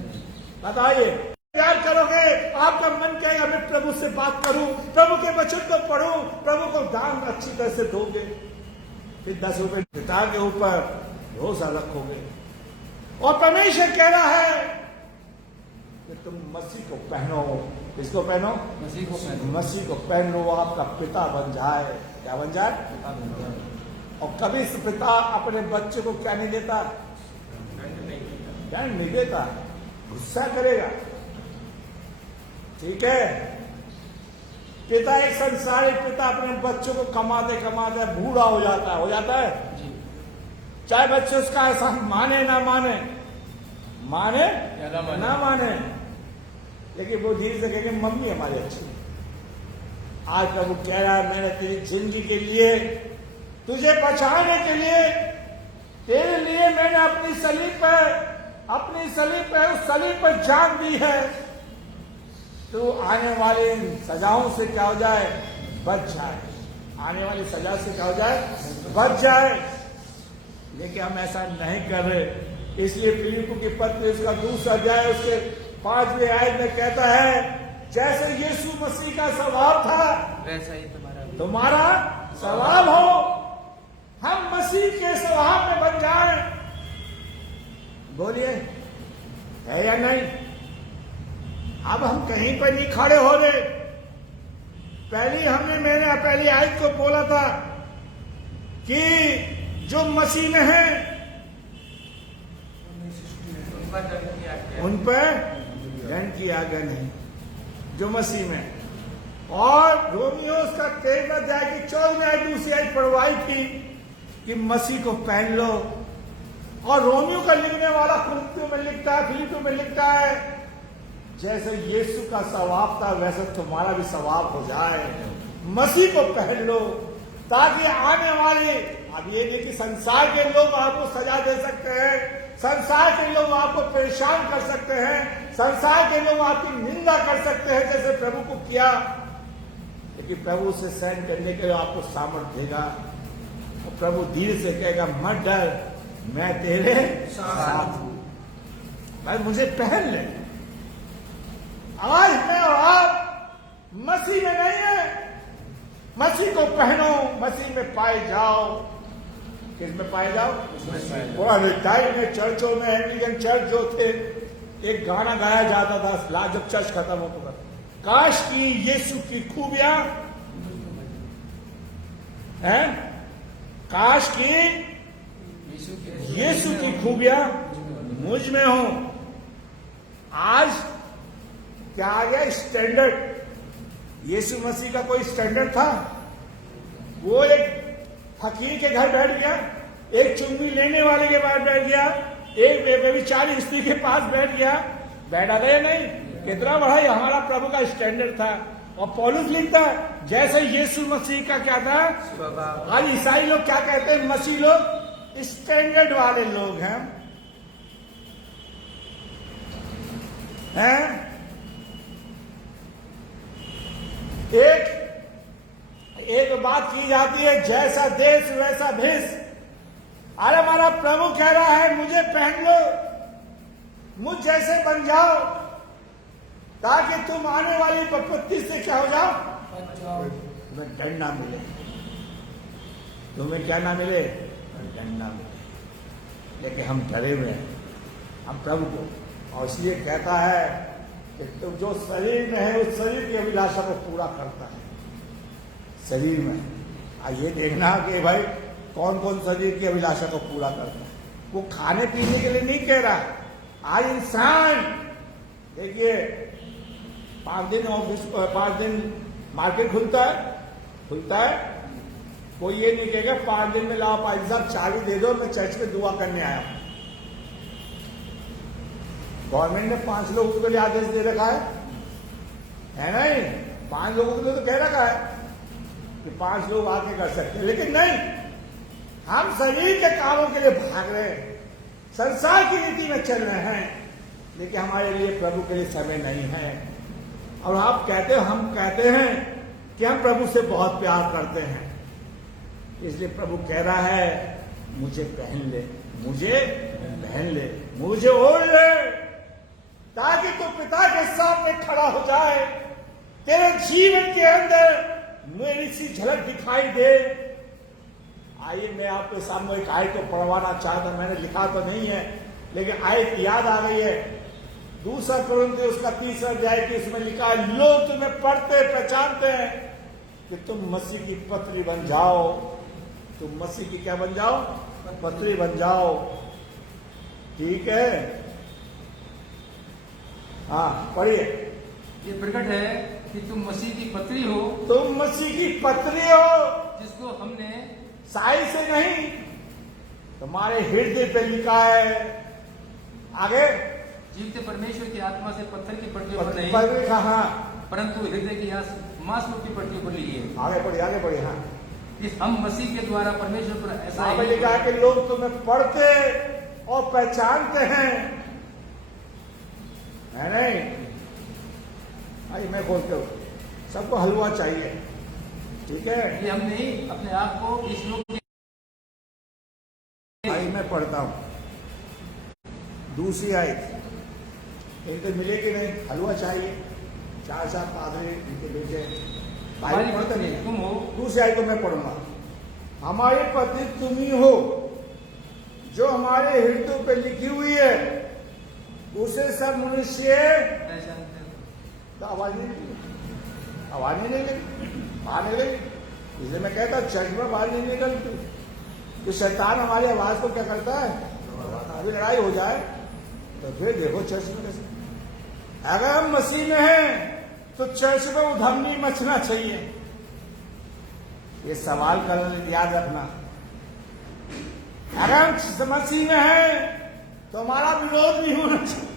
बताइए, प्यार करोगे? आपका मन कहेगा मैं प्रभु से बात करूं, प्रभु के वचन को पढ़ूं, प्रभु को दान अच्छी तरह से दोगे, फिर 10 रुपए पिता के ऊपर भरोसा रखोगे। और परमेश्वर कह रहा है कि तुम मसीह को पहनो। किसको पहनो? मसीह को पहनो। मसीह को पहन लो, आपका पिता बन जाए। क्या बन जाए? पिता बन जाए। और कभी इस पिता अपने बच्चे को क्या नहीं देता? दंड नहीं देता, गुस्सा करेगा। ठीक है, पिता एक संसारिक पिता अपने बच्चों को कमाते कमाते बूढ़ा हो जाता है जी। चाहे बच्चे उसका ऐसा माने ना माने, माने या ना माने, लेकिन वो धीरे से कहेंगे मम्मी हमारी अच्छी है। आज प्रभु कह रहा है मैंने तेरी जिंदगी के लिए, तुझे बचाने के लिए, तेरे लिए मैंने अपनी सलीब पर उस सलीब पर जान दी है। तो आने वाली सजाओं से क्या हो जाए? बच जाए, आने वाली सजा से क्या हो जाए, बच जाए। लेकिन हम ऐसा नहीं कर रहे। इसलिए फिलिप्पी की पत्री उसका 2 अध्याय उसके 5वें आयत में कहता है, जैसे यीशु मसीह का स्वभाव था वैसा ही तुम्हारा स्वभाव हो। हम मसीह के स्वभाव में बन जाएं। बोलिए, है या नहीं? अब हम कहीं पर नहीं खड़े हो रहे। मैंने पहली आयत को बोला था कि जो मसीह में है उन पर दंड की आज्ञा नहीं, जो मसीह में। और रोमियो उसका 13 अध्याय की 14 आयत दूसरी आयत पढ़वाई थी कि मसीह को पहन लो। और रोमियो का लिखने वाला फिलिप्पियों में लिखता है, जैसे यीशु का स्वभाव था वैसे तुम्हारा भी स्वभाव हो जाए। मसीह को पहन लो, ताकि आने वाले, अब ये नहीं कि संसार के लोग आपको सजा दे सकते हैं, संसार के लोग आपको परेशान कर सकते हैं, संसार के लोग आपकी निंदा कर सकते हैं जैसे प्रभु को किया, लेकिन प्रभु से सहन करने के लिए आपको सामर्थ्य देगा। और प्रभु धीरे से कहेगा, मत डर, मैं तेरे साथ हूं, भाई मुझे पहन ले। आज मैं और आप मसीह में नहीं है, मसीह को पहनो, मसीह में पाए जाओ। किसमें पाए जाओ? पुराने टाइम में चर्चों में, एंग्लिकन चर्च जो थे, एक गाना गाया जाता था जब चर्च खत्म होता था, काश की यीशु की खूबियां हैं, काश की यीशु की खूबियां मुझ में हो। आज क्या आ गया? स्टैंडर्ड। यीशु मसीह का कोई स्टैंडर्ड था? वो एक फकीर के घर बैठ गया, एक चुंगी लेने वाले के पास बैठ गया, एक व्यभिचारी स्त्री के पास बैठ गया, बैठा गया नहीं। कितना बड़ा हमारा प्रभु का स्टैंडर्ड था। और पौलुस लिखता है, जैसे यीशु मसीह का क्या था स्वभाव। आज ईसाई लोग क्या कहते हैं? मसीह लोग स्टैंडर्ड वाले लोग हैं। एक बात की जाती है, जैसा देश वैसा भेष। अरे हमारा प्रभु कह रहा है, मुझे पहन लो, मुझ जैसे बन जाओ, ताकि तुम आने वाली विपत्ति से क्या हो जाओ, तुम्हें दंड ना मिले। तुम्हें क्या ना मिले? दंड ना मिले। लेकिन हम डरे हुए हैं हम प्रभु को, और इसलिए कहता है कि तुम जो शरीर में है उस शरीर की अभिलाषा को पूरा करता है। शरीर में ये देखना कि भाई कौन कौन शरीर की अभिलाषा को पूरा करता है। वो खाने पीने के लिए नहीं कह रहा। आज इंसान देखिए, 5 दिन मार्केट खुलता है, कोई ये नहीं कहेगा 5 दिन में लाओ भाई साहब चाबी दे दो, मैं चर्च में दुआ करने आया हूं। गवर्नमेंट ने 5 लोगों के लिए आदेश दे रखा है नहीं? 5 लोगों के लिए तो कह रखा है कि 5 लोग आके कर सकते हैं, लेकिन नहीं, हम शरीर के कामों के लिए भाग रहे हैं, संसार की नीति में चल रहे हैं, लेकिन हमारे लिए प्रभु के लिए समय नहीं है। और हम कहते हैं कि हम प्रभु से बहुत प्यार करते हैं, इसलिए प्रभु कह रहा है, मुझे पहन ले, मुझे ओढ़ ले, ताकि तू पिता के सामने खड़ा हो जाए, तेरे जीवन के अंदर मेरी सी झलक दिखाई दे। आइए मैं आपके सामने एक आयत को पढ़वाना चाहता, मैंने लिखा तो नहीं है, लेकिन आयत याद आ गई है। 2 कोरिन्थियों उसका 3 अध्याय की, इसमें लिखा है, लोग तुम्हें पढ़ते पहचानते हैं कि तुम मसीह की पत्री बन जाओ। तुम मसीह की क्या बन जाओ? पत्री बन जाओ। ठीक है, हाँ पढ़िए। ये प्रकट है कि तुम मसीह की पत्री हो, तुम मसीह की पत्री हो, जिसको हमने साई से नहीं, तुम्हारे हृदय पे लिखा है। आगे, जीवते परमेश्वर की आत्मा से पत्थर की पट्टियों पर नहीं, परंतु हृदय की मांसपेशियों की पट्टियों पर लिखी है। आगे बढ़िए। हाँ, हम मसीह के द्वारा परमेश्वर पर ऐसा ही लिखा है कि लोग तुम्हें पढ़ते और पहचानते हैं, है नहीं? भाई मैं बोलता हूँ, सबको हलवा चाहिए, ठीक है ये हम नहीं अपने आप को इस लोक के भाई मैं पढ़ता हूँ दूसरी आयत कहीं तो मिलेगी नहीं, हलवा चाहिए, 4 पादरी इनके बेटे भाई हमारी पढ़ते पत्नी नहीं। तुम हो, दूसरी आयत को मैं पढ़ूंगा। हमारे पति तुम ही हो जो हमारे हृदय पे लिखी हुई है, उसे सब मनुष्य पहचानते हो। तो आवाज नहीं निकली, आवाज नहीं निकली, बाहर निकलेगी। इसलिए मैं कहता चर्च में बाहर नहीं निकलती कि शैतान हमारी आवाज को क्या करता है, अभी लड़ाई हो जाए तो फिर देखो चर्च में कैसे। अगर हम मसीह में हैं तो चर्च में उधमनी मचना चाहिए, ये सवाल कर याद रखना। अगर हम मसीह में हैं तो हमारा विरोध नहीं होना चाहिए,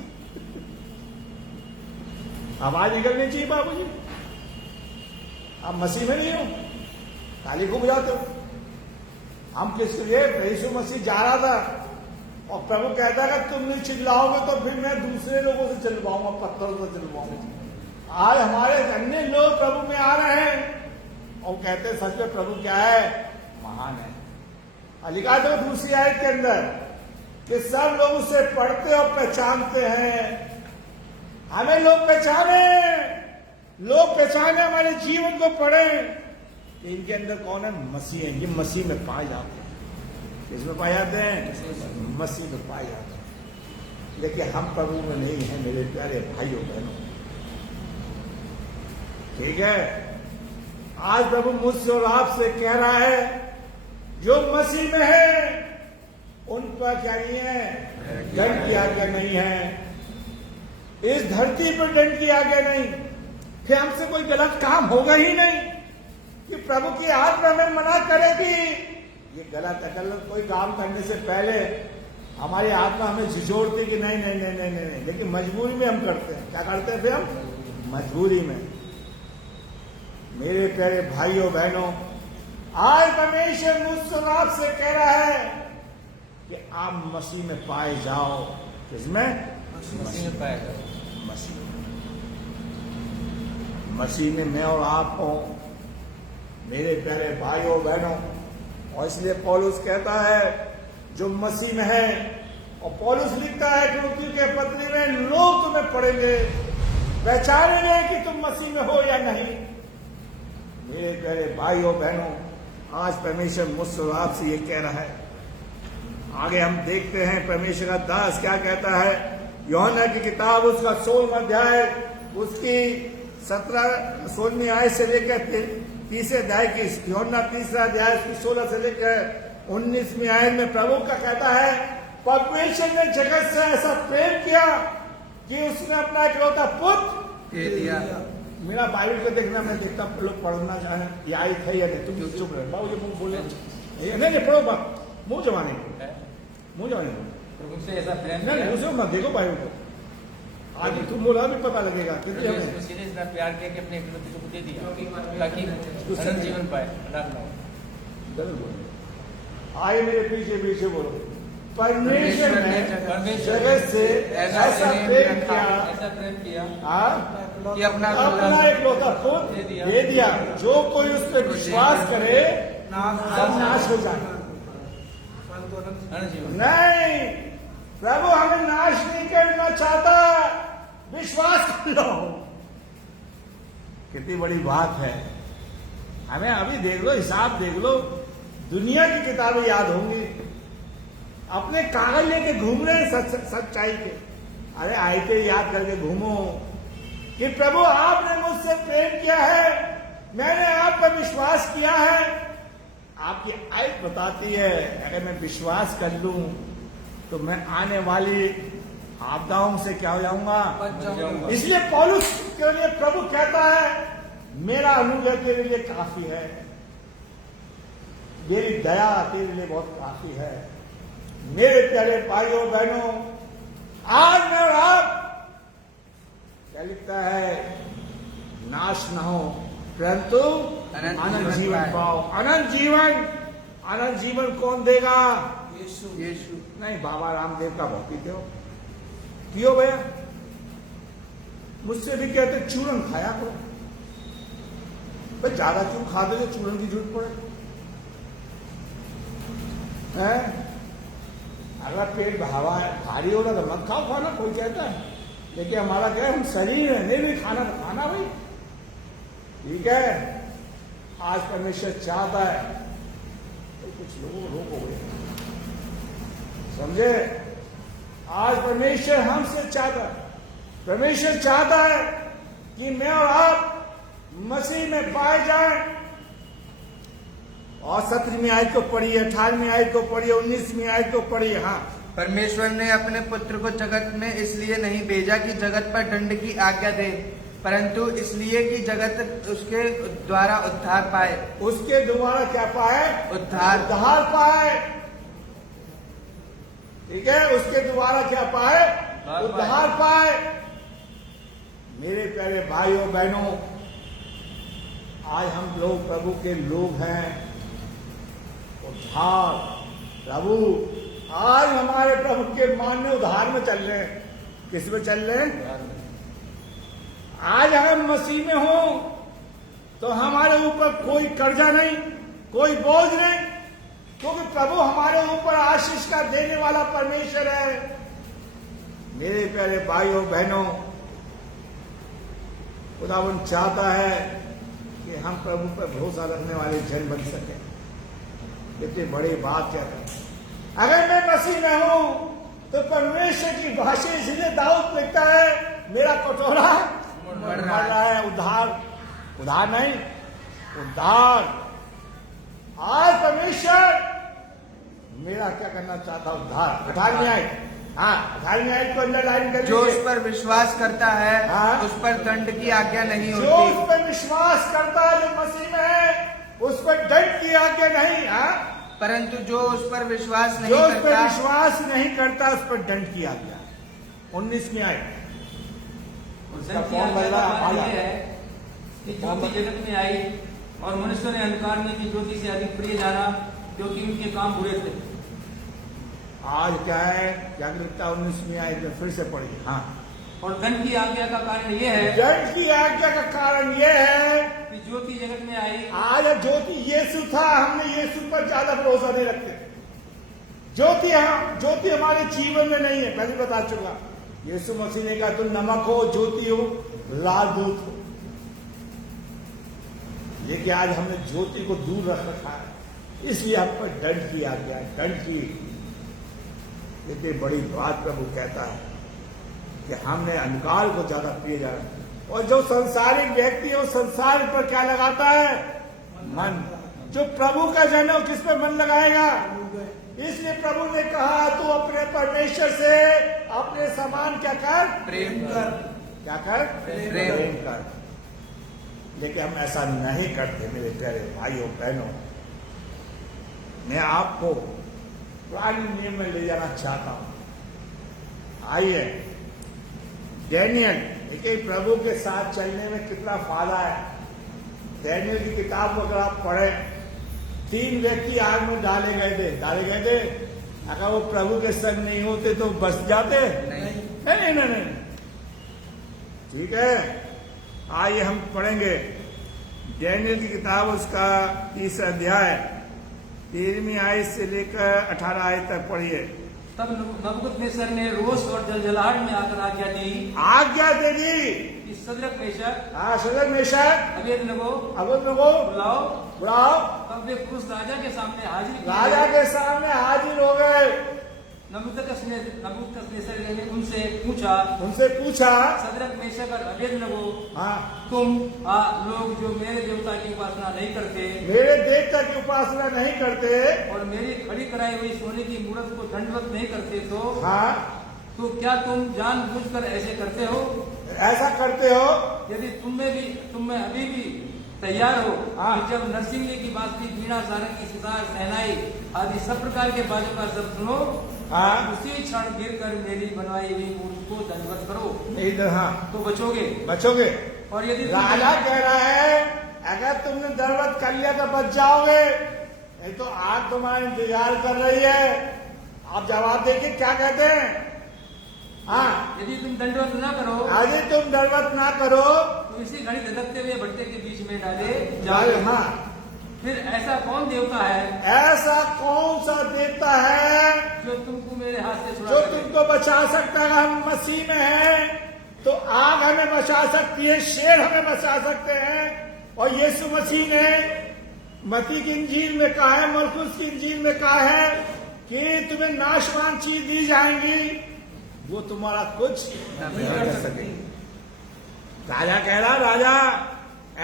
आवाज निकलनी चाहिए। बाबूजी आप मसीह में नहीं हो, ताली को बजाते हो। हम किसके लिए, यीशु मसीह जा रहा था और प्रभु कहता है कि तुम नहीं चिल्लाओगे तो फिर मैं दूसरे लोगों से चिल्वाऊंगा, पत्थरों से चिल्वाऊंगा। आज हमारे अन्य लोग प्रभु में आ रहे हैं और कहते हैं सच में प्रभु क्या है, महान है। लिखा था दूसरी आयत के अंदर कि सब लोग उसे पढ़ते और पहचानते हैं। हमें लोग पहचाने, हमारे जीवन को पढ़े, इनके अंदर कौन है, मसीह है। ये मसीह में पाए जाते हैं। किसमें पाए जाते हैं, मसीह में पाए जाते हैं। लेकिन हम प्रभु में नहीं हैं मेरे प्यारे भाइयों बहनों, ठीक है। आज प्रभु मुझसे और आपसे कह रहा है जो मसीह में है उन पर क्या नहीं है, दंड की आज्ञा नहीं है। इस धरती पर दंड की आज्ञा नहीं, फिर हमसे कोई गलत काम होगा ही नहीं कि प्रभु की आत्मा में मना करेगी। ये गलत है, गलत कोई काम करने से पहले हमारी आत्मा हमें झिझोड़ती कि नहीं नहीं नहीं नहीं नहीं, लेकिन मजबूरी में हम करते हैं। क्या करते हैं फिर हम, मजबूरी में। मेरे प्यारे भाइयों बहनों, आज परमेश्वर मुझसे आपसे कह रहा है कि आप मसीह में पाए जाओ। किसमें, मसीह में पाया जाओ। मसीह में मैं और आप हो मेरे प्यारे भाइयों बहनों। और इसलिए पौलुस कहता है जो मसीह में है, और पौलुस लिखता है कुरिन्थियों के पत्री में लोग तुम्हें पढ़ेंगे, पहचानेंगे कि तुम मसीह में हो या नहीं। मेरे प्यारे भाइयों बहनों, आज परमेश्वर मुझसे और आपसे ये कह रहा है। आगे हम देखते हैं परमेश्वर का दास क्या कहता है। यूहन्ना की किताब उसका 16वां अध्याय उसकी 16वीं आयत से लेकर 30 अध्याय की, यूहन्ना 3 अध्याय उसकी 16 से लेकर 19वीं आयत में प्रभु का कहता है परमेश्वर ने जगत से ऐसा प्रेम किया कि उसने अपना इकलौता पुत्र दे दिया। मेरा बाइबल को देखना, मैं देखता लोग पढ़ना चाहे ये आयत है या नहीं। तुम चुप रहे बाबू जी, मुंह बोले नहीं पढ़ो बात, मुंह जमाने प्रभु से ऐसा प्रेम नहीं, उसे मत देखो बाइबल को। आज तुम बोला भी पता लगेगा कि इसलिए इतना प्यार किया कि अपने पुत्र को दे दिया ताकि अनंत जीवन पाए। आए मेरे पीछे पीछे बोलो। परमेश्वर ने जगत से ऐसा प्रेम किया कि अपना इकलौता पुत्र दे दिया, जो कोई उस पर विश्वास करे सब नाश हो जाए। नहीं, प्रभु हमें नाश नहीं करना चाहता, विश्वास कर लो। कितनी बड़ी बात है। हमें अभी देख लो, हिसाब देख लो, दुनिया की किताबें याद होंगी, अपने कागज लेके घूम रहे हैं सच्चाई के। अरे आयते याद करके घूमो कि प्रभु आपने मुझसे प्रेम किया है, मैंने आप पर विश्वास किया है। आपकी आयत बताती है अगर मैं विश्वास कर लूं तो मैं आने वाली आपदाओं से क्या हो जाऊंगा। इसलिए पौलुस के लिए प्रभु कहता है मेरा अनुग्रह तेरे लिए काफी है, मेरी दया तेरे लिए बहुत काफी है। मेरे प्यारे भाइयों बहनों, आज मैं और आप क्या लिखता है, नाश न हो परंतु अनंत जीवन पाओ। अनंत जीवन कौन देगा, यीशु। नहीं, बाबा रामदेव का बहुत पीते हो, पियो भैया। मुझसे भी कहते चूरन खाया करो, भाई ज्यादा क्यों खाते जो चूरन की जरूरत पड़े हैं? अगर पेट भारी होगा तो मत खाओ खाना, कोई कहता है, लेकिन हमारा क्या है, हम शरीर है, नहीं भी खाना तो खाना भाई, ठीक है। आज परमेश्वर चाहता है तो कुछ लोगों रोक हो गए, समझे? आज परमेश्वर हमसे चाहता है, परमेश्वर चाहता है कि मैं और आप मसीह में पाए जाएं। और 17वीं आयत को पढ़िए, 18वीं आयत को पढ़िए, 19वीं आयत को पढ़िए। हाँ, परमेश्वर ने अपने पुत्र को जगत में इसलिए नहीं भेजा कि जगत पर दंड की आज्ञा दे, परंतु इसलिए कि जगत उसके द्वारा उद्धार पाए। उसके द्वारा क्या पाए? उद्धार पाए, ठीक है। उसके द्वारा क्या पाए? उद्धार पाए। मेरे प्यारे भाइयों बहनों, आज हम लोग प्रभु के लोग हैं। उद्धार प्रभु, आज हमारे प्रभु के मान्य उद्धार में चल रहे हैं। किस में चल रहे हैं? आज हम मसीह में हो तो हमारे ऊपर कोई कर्जा नहीं, कोई बोझ नहीं, क्योंकि प्रभु हमारे ऊपर आशीष का देने वाला परमेश्वर है। मेरे प्यारे भाइयों बहनों, खुदावंद चाहता है कि हम प्रभु पर भरोसा रखने वाले जन बन सके। इतनी बड़ी बात क्या है? अगर मैं मसीह में हूं तो परमेश्वर की भाषा, इसलिए दाऊद लिखता है, मेरा कटोरा बढ़ रहा है। उद्धार नहीं, उद्धार। आज परमेश्वर मेरा क्या करना चाहता? उद्धार। 18वीं आयत, हाँ 18वीं आयत को अंडरलाइन कर, जो उस पर विश्वास करता है, हाँ? उस पर दंड की आज्ञा नहीं जो होती। उस पर विश्वास करता है, जो मसीह में है, उस पर दंड की आज्ञा नहीं। हाँ, परंतु जो उस पर विश्वास नहीं जो उस पर करता, विश्वास नहीं करता, उस पर दंड की आज्ञा। 19वीं आयत। दंड की आज्ञा का कारण यह है कि ज्योति जगत में आई और मनुष्य ने अंधकार में की ज्योति से अधिक प्रिय जाना, क्योंकि उनके काम बुरे थे। आज क्या है, क्या लिखता है 19वीं आयत में? फिर से पढ़िए। हाँ, और दंड की आज्ञा का कारण यह है, दंड की आज्ञा का कारण यह है कि ज्योति जगत में आई। आज ज्योति यीशु था, हमने यीशु पर ज्यादा भरोसा नहीं रखते। ज्योति हमारे जीवन में नहीं है, पहले बता चुका। यीशु मसीह ने कहा, तुम नमक हो, ज्योति हो, राजदूत हो। लेकिन आज हमने ज्योति को दूर रख रखा है, इसलिए हम पर दंड की आज्ञा है। दंड की इतनी बड़ी बात प्रभु कहता है कि हमने अंधकार को ज्यादा प्रिय जाना। और जो संसारिक व्यक्ति है, वो संसार पर क्या लगाता है? मन। जो प्रभु का जन है, किस पर मन लगाएगा? इसलिए प्रभु ने कहा, तू अपने परमेश्वर से अपने समान क्या कर? प्रेम कर। क्या कर? प्रेम कर। लेकिन हम ऐसा नहीं करते। मेरे प्यारे भाइयों बहनों, मैं आपको पुराने नियम में ले जाना चाहता हूं। आइए, डैनियल, देखिए प्रभु के साथ चलने में कितना फायदा है। डैनियल की किताब को अगर आप पढ़ें, 3 व्यक्ति आग में डाले गए थे। अगर वो प्रभु के संग नहीं होते तो बच जाते? नहीं। ठीक है, आइए हम पढ़ेंगे डैनियल की किताब, उसका 30 अध्याय, 13वीं आयत से लेकर 18 आयत तक पढ़िए। तब नबूकदनेस्सर ने रोष और जलजलाहट में आकर आज्ञा दे दी कि सदरक मेशक अबेदनगो बुलाओ। तब वे क्रूस राजा के सामने हाजिर हो गए। नबूकदनेस्सर ने उनसे पूछा, सदरक मेशक और अबेदनगो, हाँ, तुम लोग जो मेरे देवता की उपासना नहीं करते और मेरी खड़ी कराई हुई सोने की मूर्त को दंडवत नहीं करते, तो क्या तुम जानबूझकर ऐसे करते हो? ऐसा करते हो? यदि तुम में अभी भी तैयार हो कि जब नरसिंह की बांसुरी, वीणा, सारंगी, सितार, शहनाई आदि सब प्रकार के बाजों का शब्द सुनो, उसी क्षण गिरकर मेरी बनवाई हुई मूर्ति को दंडवत करो, नहीं तो बचोगे। और यदि राजा कह रहा है, अगर तुमने दंडवत कर लिया तो बच जाओगे, नहीं तो आग तुम्हारा इंतजार कर रही है। आप जवाब देखिए क्या कहते हैं। हाँ, यदि तुम दंडवत ना करो, तो इसी घड़ी धधकते हुए भट्टे के बीच में डाले जाए। हाँ, फिर ऐसा कौन देवता है ऐसा कौन सा देवता है जो तुमको मेरे हाथ से छुड़ा जो सके? तुमको बचा सकता है? हम मसीह में हैं तो आग हमें बचा सकती है, शेर हमें बचा सकते हैं। और यीशु मसीह ने मत्ती की इंजील में कहा है, मरकुस की इंजील में कहा है कि तुम्हें नाशवान चीज दी जाएंगी, वो तुम्हारा कुछ नहीं कर सकेगी। राजा कह रहा, राजा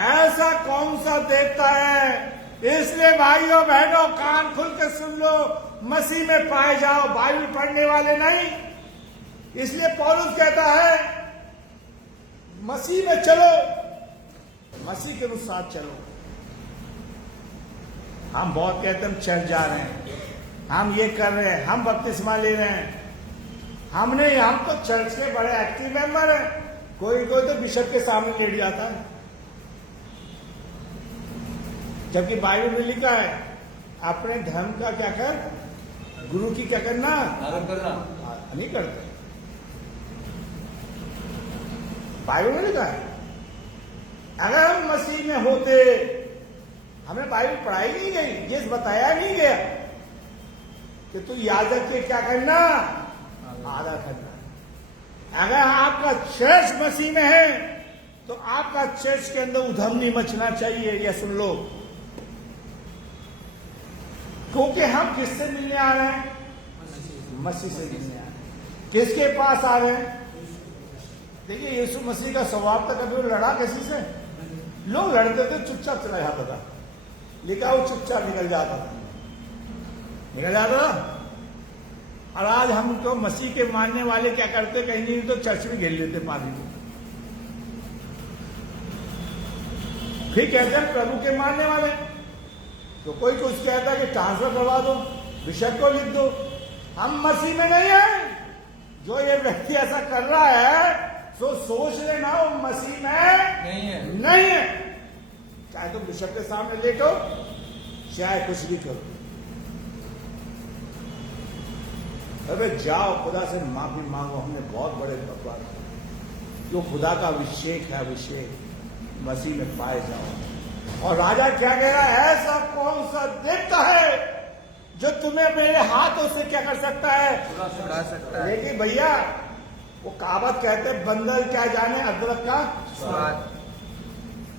ऐसा कौन सा देवता है? इसलिए भाइयों बहनों कान खुल के सुन लो, मसीह में पाए जाओ, बाइबल पढ़ने वाले नहीं। इसलिए पौलुस कहता है मसीह में चलो, मसीह के अनुसार चलो। हम बहुत कहते हैं हम चल जा रहे हैं, हम ये कर रहे हैं, हम बपतिस्मा ले रहे हैं, हम तो चर्च के बड़े एक्टिव मेंबर हैं। कोई कोई तो बिशप के सामने लेट जाता है, जबकि बाइबल में लिखा है अपने धर्म का क्या कर, गुरु की क्या करना, आदर करना। नहीं करते। बाइबल में लिखा है अगर हम मसीह में होते, हमें बाइबल पढ़ाई नहीं गई, ये बताया नहीं गया कि तू याजक के क्या करना, आदर करना। अगर आपका चर्च मसीह में है तो आपका चर्च के अंदर उधम नहीं मचना चाहिए। यह सुन लो, क्योंकि हम किससे मिलने आ रहे हैं? मसीह से मिलने आ रहे हैं। किसके पास आ रहे हैं? देखिए यीशु मसीह का स्वभाव था, कभी वो लड़ा किसी से? लोग लड़ते थे, चुपचाप चला जाता था, लिखा वो चुपचाप निकल जाता था, निकल जाता था। और आज हम तो मसीह के मानने वाले क्या करते, कहीं नहीं तो चर्च में घेर लेते पादरी को, फिर कहते हैं प्रभु के मानने वाले। तो कोई कुछ कहता है कि ट्रांसफर करवा दो, बिशप को लिख दो। हम मसीह में नहीं है। जो ये व्यक्ति ऐसा कर रहा है तो सोच लेना वो मसीह में नहीं है। चाहे तो बिशप के सामने लेटो, चाहे कुछ भी करो, अरे जाओ खुदा से माफी मांगो। हमने बहुत बड़े बकवास, जो खुदा का अभिषेक है, अभिषेक मसीह में पाए जाओ। और राजा क्या कह रहा है? ऐसा कौन सा देवता है जो तुम्हें मेरे हाथों से क्या कर सकता है, छुड़ा सकता है। लेकिन भैया वो कहावत कहते हैं बंदर क्या जाने अदरक का स्वाद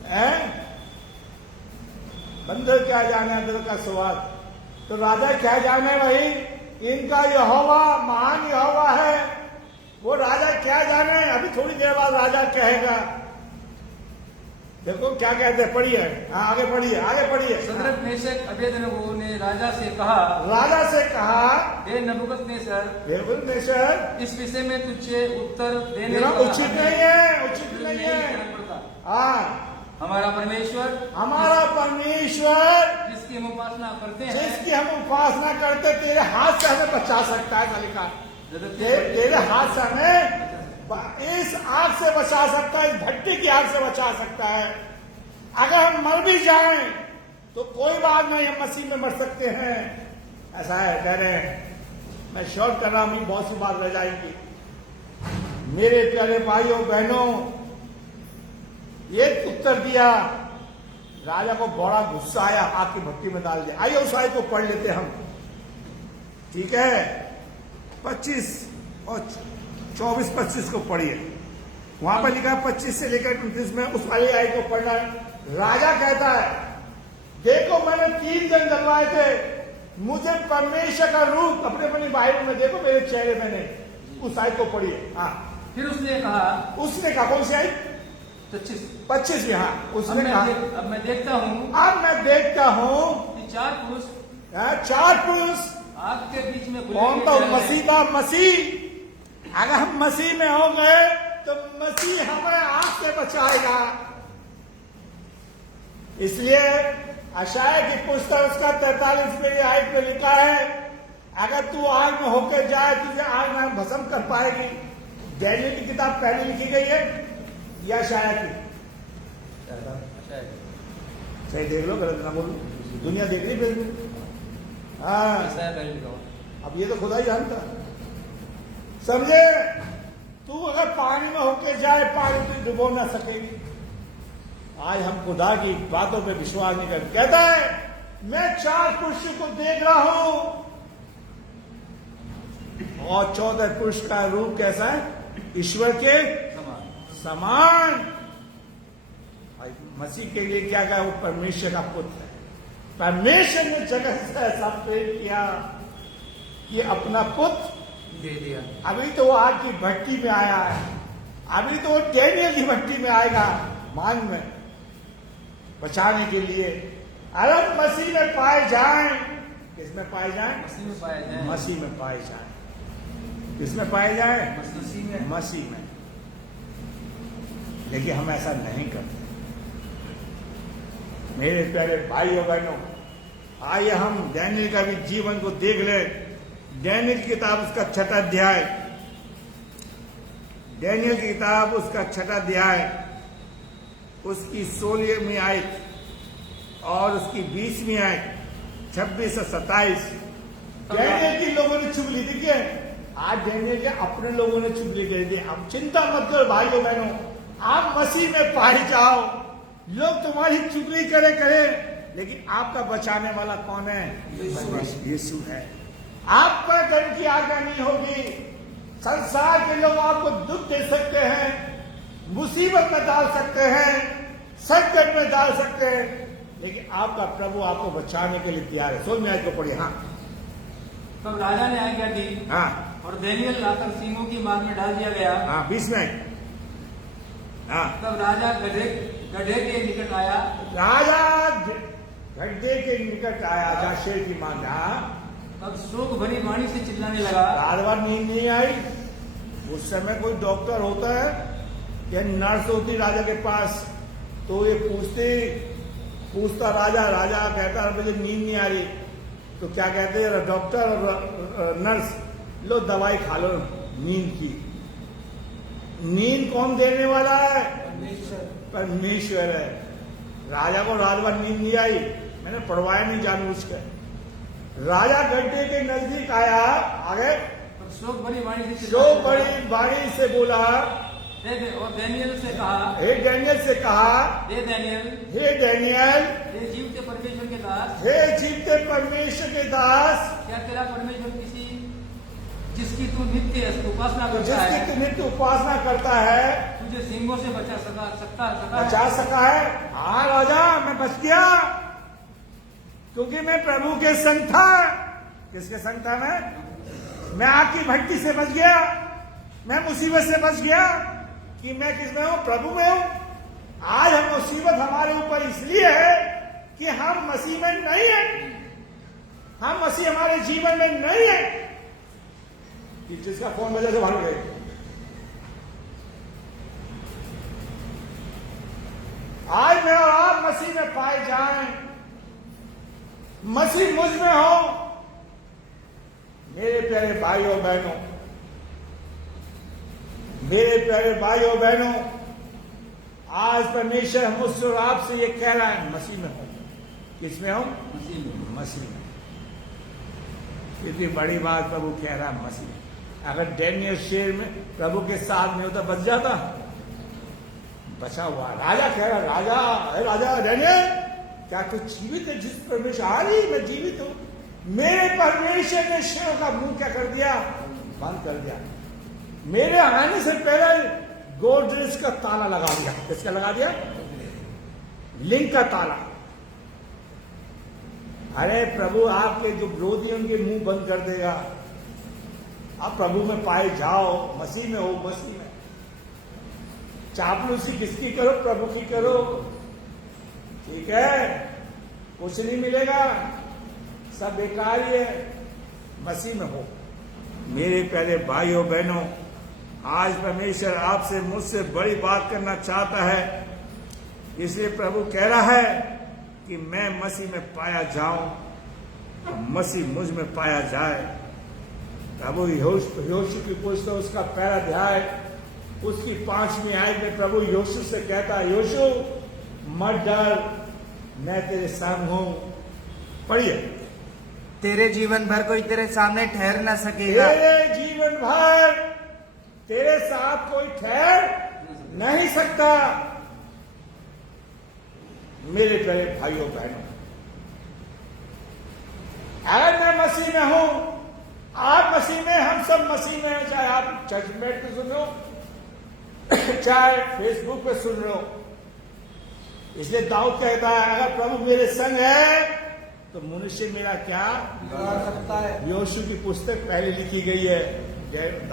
है, बंदर क्या जाने अदरक का स्वाद। तो राजा क्या जाने भाई, इनका यहोवा महान यहोवा है, वो राजा क्या जाने। अभी थोड़ी देर बाद राजा कहेगा, देखो क्या कहते हैं, पढ़िए। हाँ आगे पढ़िए, आगे पढ़िए। सदरक मेशक अबेदनगो ने राजा से कहा, हे नबूकदनेस्सर, बिल्कुल नेशर, इस विषय में तुझे उत्तर देने मेरा का उचित हमें नहीं है, उचित जुल्म नहीं नहीं है। करना पड़ता। हाँ, हमारा परमेश्वर जिसकी हम उपासना करते हैं, जिसकी हम उपासना करते, तेरे हाथ से हमें बचा सकता है। मालिका तेरे हाथ से हमें इस आग से बचा सकता है, इस भट्टी की आग से बचा सकता है। अगर हम मर भी जाएं तो कोई बात नहीं, हम मसीह में मर सकते हैं। ऐसा है, कह रहे हैं। मैं शॉर्ट कर रहा हूं, बहुत सी बात रह जाएगी। मेरे प्यारे भाइयों बहनों, ये उत्तर दिया, राजा को बड़ा गुस्सा आया, आग की भट्टी में डाल दिया। आइए उस आयत को पढ़ लेते हम, ठीक है? 25 और 24-25 को पढ़िए। वहां पर लिखा है 25 से लेकर 29 में, उस वाली आयत को पढ़ना है। राजा कहता है, देखो मैंने 3 दिन जलवाए थे, मुझे परमेश्वर का रूप अपने बाइबल में देखो, मेरे चेहरे में नहीं। उस आयत को पढ़िए। हाँ, फिर उसने कहा कौन सी आयत? 25 में। हाँ, उसने कहा, अब मैं देखता हूँ कि 4 पुरुष आग के बीच में कौन था? मसीह था। मसीह, अगर हम मसीह में हो गए तो मसीह हमें आग से बचाएगा। इसलिए अशाया की पुस्तक उसका 43 आयत में लिखा है, अगर तू आग में होकर जाए तुझे आग में भस्म कर पाएगी। डैनियल की किताब पहले लिखी गई है या अशाया की? सही देख लो, गलत ना बोलो, दुनिया देख रही फिर। हाँ, अब ये तो खुदा ही जानता, समझे? तू अगर पानी में होके जाए, पानी तो डुबो ना सकेगी। आज हम खुदा की बातों पे विश्वास नहीं करते। कहता है मैं 4 पुरुषों को देख रहा हूं और 14 पुरुष का रूप कैसा है? ईश्वर के समान। मसीह के लिए क्या कहा? वो परमेश्वर का पुत्र है। परमेश्वर ने जगत से ऐसा प्रेम किया कि अपना पुत्र दे दिया। अभी तो वो आग की भट्टी में आया है, अभी तो वो डैनियल की भट्टी में आएगा मान में बचाने के लिए। अगर मसीह में पाए जाएं, किसमें पाए जाएं? मसीह में पाए जाएं। मसीह में पाए जाएं। किसमें पाए जाएं? मसीह में। मसीह में। लेकिन हम ऐसा नहीं करते। मेरे प्यारे भाइयों बहनों, आइए हम डैनियल का भी जीवन को देख ले। डैनियल की किताब उसका 6वां अध्याय, डैनियल की किताब उसका 6वां अध्याय, उसकी 16वीं आयत और उसकी 20वीं आयत, 26 से 27। डैनियल की लोगों ने चुगली दी क्या? आज डैनियल के अपने लोगों ने चुगली कर दी। हम चिंता मत करो भाइयों बहनों, आप मसीह में पाए जाओ। लोग तुम्हारी चुगली करे, लेकिन आपका बचाने वाला कौन है? यीशु है। आपका घर की आज्ञा नहीं होगी। संसार के लोग आपको दुख दे सकते हैं, मुसीबत में डाल सकते हैं, संकट में डाल सकते हैं, लेकिन आपका प्रभु आपको बचाने के लिए तैयार है। 16वीं आयत को पढ़िए। हाँ, तब राजा ने आज्ञा दी हाँ, और डैनियल लाकर सिंहों की मार में डाल दिया गया। हाँ, 20 में। हाँ, तब राजा गड्ढे के निकट आया। राजा गड्ढे के निकट आया जहाँ शेर की मांग। हाँ, तब शोक भरी वाणी से चिल्लाने लगा। बार बार नींद नहीं आई। उस समय कोई डॉक्टर होता है या नर्स होती राजा के पास, तो ये पूछता राजा कहता मुझे नींद नहीं आ रही, तो क्या कहते हैं डॉक्टर और नर्स, लो दवाई खा लो नींद की। नींद कौन देने वाला है? परमेश्वर है। राजा को रात भर नींद नहीं आई, मैंने पढ़वाया नहीं जानबूझकर। राजा गड्ढे के नजदीक आया, आगे शोक भरी वाणी से जो बड़ी वाणी से बोला, और डैनियल से कहा, हे डैनियल से कहा, हे डैनियल, हे डैनियल, हे जीवते परमेश्वर के दास, हे जीवते परमेश्वर के दास, क्या तेरा परमेश्वर किसी जिसकी तू नित्य उपासना करता जिसकी है, तू नित्य उपासना करता है, तुझे सिंहों से बचा सका है? हाँ राजा, मैं बच गया क्योंकि मैं प्रभु के संग था। किसके संग था? मैं आग की भट्टी से बच गया, मैं मुसीबत से बच गया। कि मैं किसमें हूं? प्रभु में हूं। आज हम मुसीबत हमारे ऊपर इसलिए है कि हम मसीह में नहीं है, हम मसीह हमारे जीवन में नहीं है। कि जिसका फोन वजह से भाग गए। आज मैं और आप मसीह में पाए जाएं, मसीह मुझ में हो। मेरे प्यारे भाइयों बहनों, मेरे प्यारे भाइयों बहनों, आज परमेश्वर मुझसे और आपसे ये कह रहा है, मसीह में हो। किसमें हो? मसीह में। इतनी बड़ी बात प्रभु कह रहा है, मसीह में। अगर डैनियल शेर में प्रभु के साथ में होता, बच जाता, बचा हुआ। राजा कह रहा, राजा डैनियल, क्या तू जीवित है? जिस परमेश्वर, हारी मैं जीवित हूं। मेरे परमेश्वर ने शेरों का मुंह क्या कर दिया? बंद कर दिया। मेरे आने से पहले गोदरेज का ताला लगा दिया। किसका लगा दिया? लिंक का ताला। अरे प्रभु आपके जो विरोधी उनके मुंह बंद कर देगा। आप प्रभु में पाए जाओ, मसीह में हो, मसीह में। चापलूसी किसकी करो? प्रभु की करो। ठीक है, कुछ नहीं मिलेगा, सब बेकार ही है। मसीह में हो। मेरे प्यारे भाइयों बहनों, आज परमेश्वर आपसे मुझसे बड़ी बात करना चाहता है। इसलिए प्रभु कह रहा है कि मैं मसीह में पाया जाऊं, मसीह मुझ में पाया जाए। प्रभु यहोशू की पुस्तक उसका 1 अध्याय उसकी 5वीं आयत में प्रभु यहोशू से कहता है, यहोशू मत डर, मैं तेरे संग हूं। पढ़िए। तेरे जीवन भर कोई तेरे सामने ठहर न सकेगा। तेरे जीवन भर तेरे साथ कोई ठहर नहीं सकता। मेरे प्यारे भाइयों बहनों, अगर मैं मसीह में हूं, आप मसीह में, हम सब मसीह में हैं, चाहे आप चर्च में बैठ के सुन रहे हो, चाहे फेसबुक पे सुन रहे हो। इसलिए दाऊद कहता है, अगर प्रभु मेरे संग है तो मनुष्य मेरा क्या बिगाड़ सकता है। योशू की पुस्तक पहले लिखी गई है,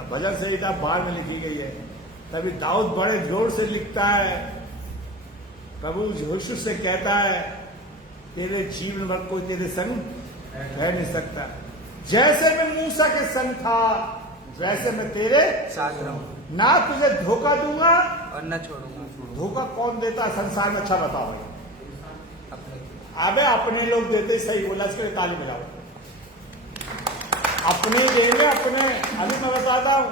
भजन संहिता बाद में लिखी गई है। तभी दाऊद बड़े जोर से लिखता है, प्रभु योशू से कहता है, तेरे जीवन भर कोई तेरे संग रह नहीं सकता। जैसे मैं मूसा के संग था वैसे मैं तेरे साथ रहूं ना तुझे धोखा दूंगा। और न छोड़ूंगा। धोखा कौन देता है संसार में? अच्छा बताओ भाई। अपने अबे अपने लोग देते, सही बोला, इसके ताली मिलाओ। अपने देंगे अपने। अभी मैं बताता हूं,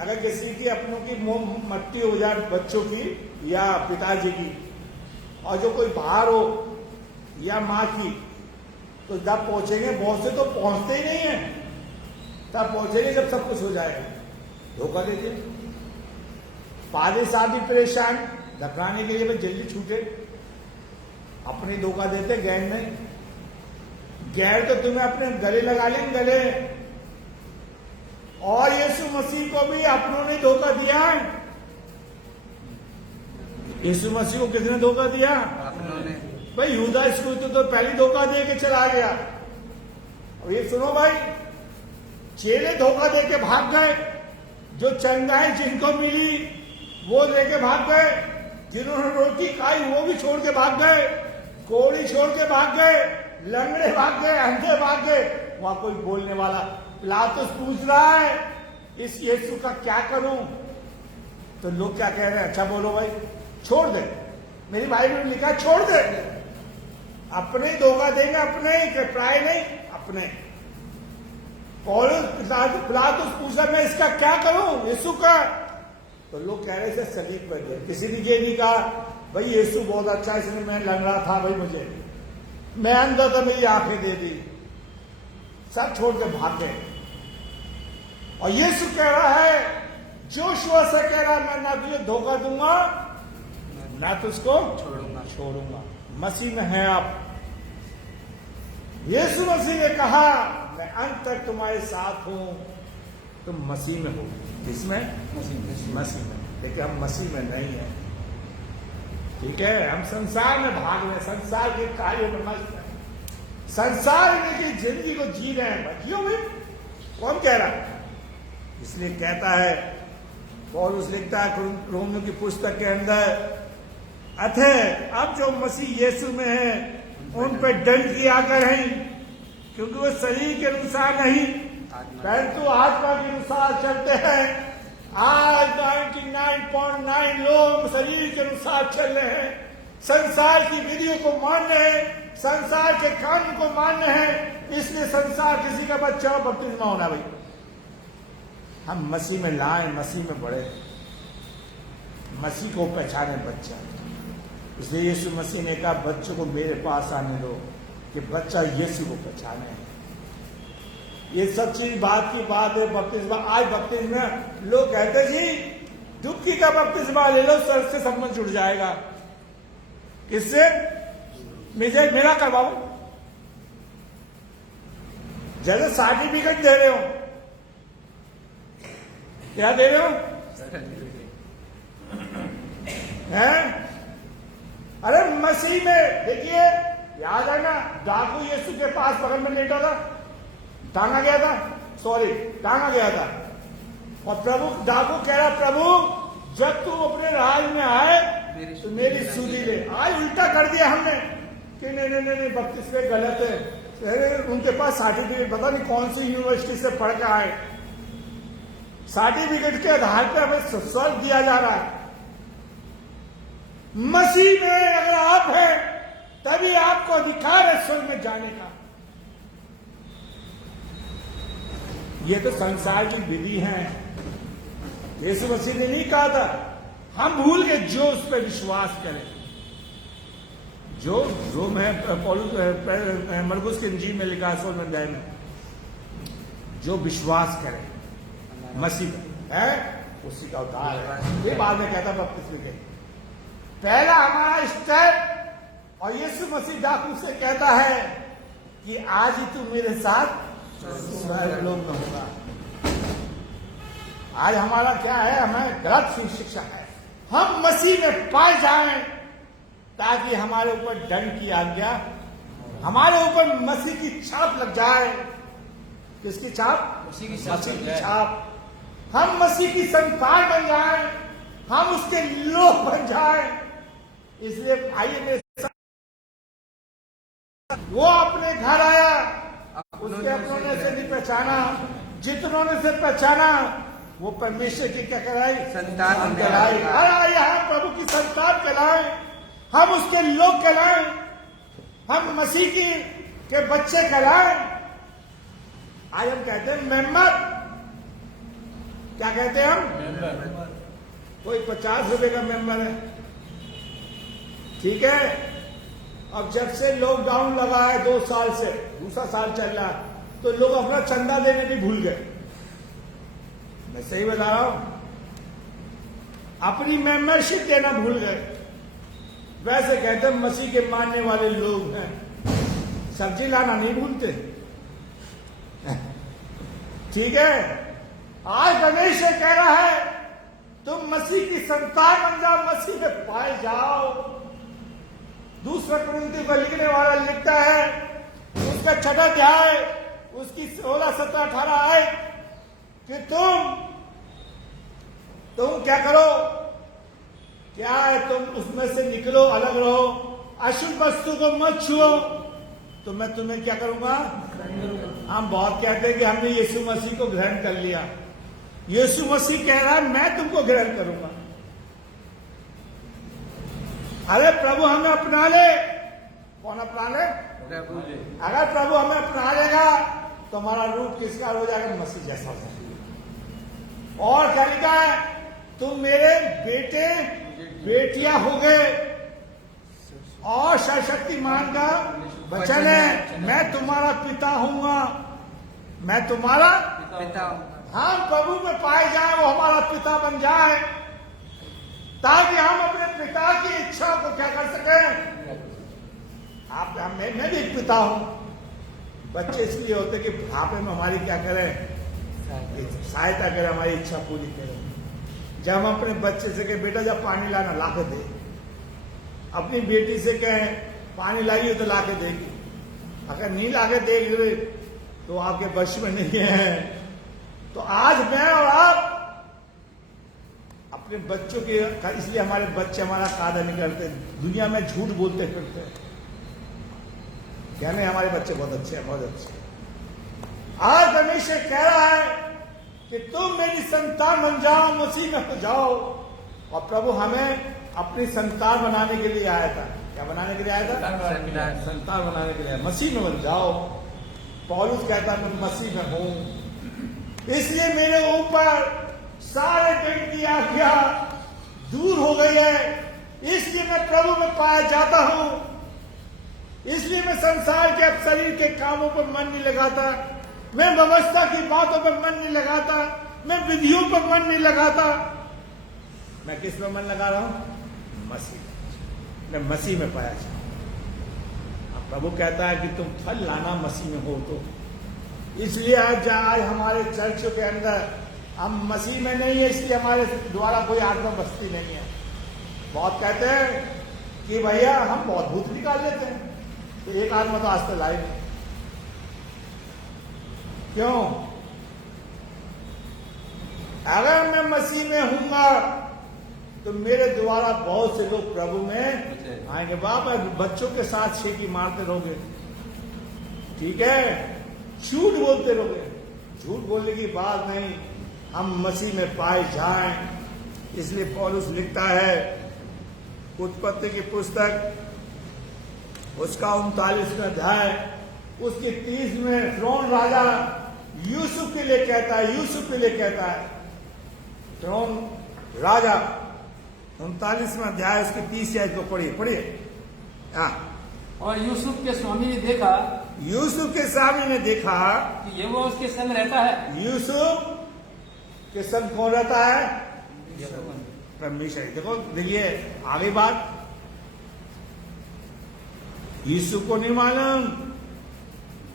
अगर किसी की अपनों की मुंह मट्टी हो जाए, बच्चों की या पिताजी की, और जो कोई बाहर हो या माँ की, तो जब पहुंचेंगे, बहुत से तो पहुंचते ही नहीं है, तब पहुंचेंगे जब सब कुछ हो जाएगा। धोखा देते, फादर साहब भी परेशान, दफनाने के लिए जल्दी छूटे, अपने धोखा देते। गैर नहीं, गैर तो तुम्हें अपने गले लगा लेंगे, गले। और यीशु मसीह को भी अपनों ने धोखा दिया। यीशु मसीह को किसने धोखा दिया? अपनों ने। भाई यूदा इस्करियोती तो पहले धोखा दे के चला गया। और ये सुनो भाई, चेले धोखा दे के भाग गए। जो चंगाई जिनको मिली वो लेके भाग गए, जिन्होंने रोटी खाई वो भी छोड़ के भाग गए, कोड़ी छोड़ के भाग गए, लंगड़े भाग गए, अंधे भाग गए। वहां कोई बोलने वाला, पिलातुस पूछ रहा है, इस यीशु का क्या करूं? तो लोग क्या कह रहे हैं? अच्छा बोलो भाई, छोड़ दे। मेरी भाई ने लिखा छोड़ दे। अपने ही धोखा देंगे, अपने ही, प्राय नहीं, अपने। पिलातुस पूछा, मैं इसका क्या करूं यीशु का? तो लोग कह रहे थे सलीब पर दे। किसी ने ये नहीं कहा, भाई यीशु बहुत अच्छा, इसने, मैं लंगड़ा था भाई, मुझे, मैं अंधा था, मेरी आंखें दे दी। सब छोड़ के भाग गए। और यीशु कह रहा है, जोशुआ से कह रहा है, मैं ना तुझे धोखा दूंगा ना तुझको छोड़ूंगा। मसीह में है आप। यीशु मसीह ने कहा, मैं अंत तक तुम्हारे साथ हूं। तुम मसीह में हो। किसमें? मसीह में। लेकिन हम मसीह में नहीं है, ठीक है? हम संसार में भाग रहे हैं, संसार के कार्यों में मस्त हैं, संसार की जिंदगी को जी रहे हैं। जियो भाई, कौन कह रहा है? इसलिए कहता है पौलुस, लिखता है रोमियों की पुस्तक के अंदर, अतः अब जो मसीह यीशु में है उन पर दंड की आज्ञा नहीं, क्योंकि वो शरीर के अनुसार नहीं परंतु आत्मा के अनुसार चलते हैं। आज 99.9 लोग शरीर के अनुसार चल रहे हैं, संसार की विधियों को मान रहे हैं, संसार के कानून को मान रहे हैं। इसलिए संसार किसी का बच्चा हो, बपतिस्मा होना। भाई हम मसीह में लाए, मसीह में बढ़े, मसीह को पहचाने बच्चा। इसलिए यीशु मसीह ने कहा, बच्चों को मेरे पास आने दो, कि बच्चा यीशु को पहचाने। ये सच्ची बात की बात है। बपतिस्मा, आज बपतिस्मा लोग कहते जी डुबकी का बपतिस्मा ले लो, सर से संबंध जुड़ जाएगा। किससे? मेरा करवाओ। जैसे सर्टिफिकेट दे रहे हो, क्या दे रहे हो? हैं? अरे मसीह में देखिए, याद है ना, डाकू यीशु के पास बगल में लेटा था, टांगा गया था, टांगा गया था। और प्रभु, डाकू कह रहा, प्रभु जब तू अपने राज में आए तो मेरी सूदी ले। आज उल्टा कर दिया हमने कि नहीं, बपतिस्मा गलत है। उनके पास सर्टिफिकेट, पता नहीं कौन सी यूनिवर्सिटी से पढ़ के आए, सर्टिफिकेट के आधार पर हमें स्वर्ग दिया जा रहा है। मसीह में अगर आप हैं तभी आपको अधिकार है स्वर्ग में जाने का। ये तो संसार की विधि है। यीशु मसीह ने नहीं कहा था, हम भूल के जो उस पर विश्वास करें, जो मैं मरकुस के इंजील में लिखा है 16वें अध्याय में, जो विश्वास करे मसीह है उसी का उद्धार है। ये बाद में कहता बपतिस्मा के पहला हमारा स्टेप और यीशु मसीह डाकू से कहता है कि आज ही तू मेरे साथ स्वर्गलोक में होगा। आज हमारा क्या है, हमें गलत शिक्षा है। हम मसीह में पाए जाएं ताकि हमारे ऊपर दंड की आज्ञा, हमारे ऊपर मसीह की छाप लग जाए। किसकी छाप? मसीह की छाप। हम मसीह की संतान बन जाएं, हम उसके लोग बन जाएं। इसलिए आइए मेरे साथ, वो अपने घर आया, उसके अपनों ने से नहीं पहचाना, जितनों ने से पहचाना वो परमेश्वर की क्या कराई? संतान कराई। अरे यहाँ प्रभु की संतान कहलाए, हम उसके लोग कहलाए, हम मसीह के बच्चे कहलाए। आज हम कहते हैं मेंबर। क्या कहते हैं हम? कोई 50 रुपए का मेंबर है, ठीक है। अब जब से लॉकडाउन लगा है 2 साल से, दूसरा साल चल रहा है, तो लोग अपना चंदा देने भी भूल गए। मैं सही बता रहा हूं, अपनी मेंबरशिप देना भूल गए। वैसे कहते हैं मसीह के मानने वाले लोग हैं, सब्जी लाना नहीं भूलते, ठीक है। आज परमेश्वर कह रहा है तुम मसीह की संतान बन जाओ, मसीह में पाए जाओ। दूसरा कुरिन्थियों को लिखने वाला लिखता है, उसका 6वां अध्याय, उसकी 16, 17, 18 आए कि तुम क्या करो, क्या है, तुम उसमें से निकलो, अलग रहो, अशुद्ध वस्तु को मत छुओ, तो मैं तुम्हें क्या करूंगा? हम बहुत कहते हैं कि हमने यीशु मसीह को ग्रहण कर लिया। यीशु मसीह कह रहा है मैं तुमको ग्रहण करूंगा। अरे प्रभु हमें अपना ले। कौन अपना ले? प्रभु। अगर प्रभु हमें अपना लेगा तो हमारा रूप किसका हो जाएगा? मसीह जैसा हो जाएगा। और क्या लिखा है? तुम मेरे बेटे बेटियां हो गए, और सर्वशक्तिमान का वचन है मैं तुम्हारा पिता हूंगा, मैं तुम्हारा पिता। हम प्रभु में पाए जाए, वो हमारा पिता बन जाए, ताकि हम अपने पिता की इच्छा को क्या कर सकें। मैं भी एक पिता हूं। बच्चे इसलिए होते कि बुढ़ापे में हमारी क्या करें? सहायता करें, हमारी इच्छा पूरी करें। जब हम अपने बच्चे से कहें बेटा जब पानी लाना ला के दे, अपनी बेटी से कहें पानी लाइए तो ला के देगी, अगर नहीं ला के देगी तो आपके वश में नहीं है। तो आज मैं और आप अपने बच्चों के, इसलिए हमारे बच्चे हमारा कायदा नहीं करते, दुनिया में झूठ बोलते फिरते हैं, क्या नहीं हमारे बच्चे बहुत अच्छे हैं, बहुत अच्छे। आज परमेश्वर कह रहा है कि तुम मेरी संतान बन जाओ, मसीह में हो जाओ। और प्रभु हमें अपनी संतान बनाने के लिए आया था। क्या बनाने के लिए आया था? संतान बनाने के लिए। मसीह में बन जाओ। पौलुस कहता मैं मसीह में हूं, इसलिए मेरे ऊपर सारे दंड की आज्ञा दूर हो गई है, इसलिए मैं प्रभु में पाया जाता हूं, इसलिए मैं संसार के अब शरीर के कामों पर मन नहीं लगाता, मैं व्यवस्था की बातों पर मन नहीं लगाता, मैं विधियों पर मन नहीं लगाता। मैं किस में मन लगा रहा हूं? मसीह। मैं मसीह में पाया जाता। अब प्रभु कहता है कि तुम फल लाना मसीह में हो। तो इसलिए आज हमारे चर्चों के अंदर हम मसीह में नहीं है, इसलिए हमारे द्वारा कोई आत्मा बसती नहीं है। बहुत कहते हैं कि भैया हम बहुत भूत निकाल लेते हैं, तो एक आत्मा तो आज तक लाए नहीं। क्यों? अगर मैं मसीह में हूंगा तो मेरे द्वारा बहुत से लोग प्रभु में आएंगे। बाप बच्चों के साथ छेकी मारते रहोगे, ठीक है, झूठ बोलते रहोगे, झूठ बोलने की बात नहीं, हम मसीह में पाए जाएं। इसलिए पौलुस लिखता है उत्पत्ति की पुस्तक उसका 39वां अध्याय उसके 30 में फिरौन राजा यूसुफ के लिए कहता है, यूसुफ के लिए कहता है, फिरौन राजा 39वां अध्याय उसके 30 आयत को पढ़िए। हाँ। और यूसुफ के स्वामी ने देखा, यूसुफ के स्वामी ने देखा कि यहोवा उसके संग रहता है। यूसुफ के संग कौन रहता है? परमेश्वर। देखो देखिए आगे बात, यीशु को नहीं मालूम।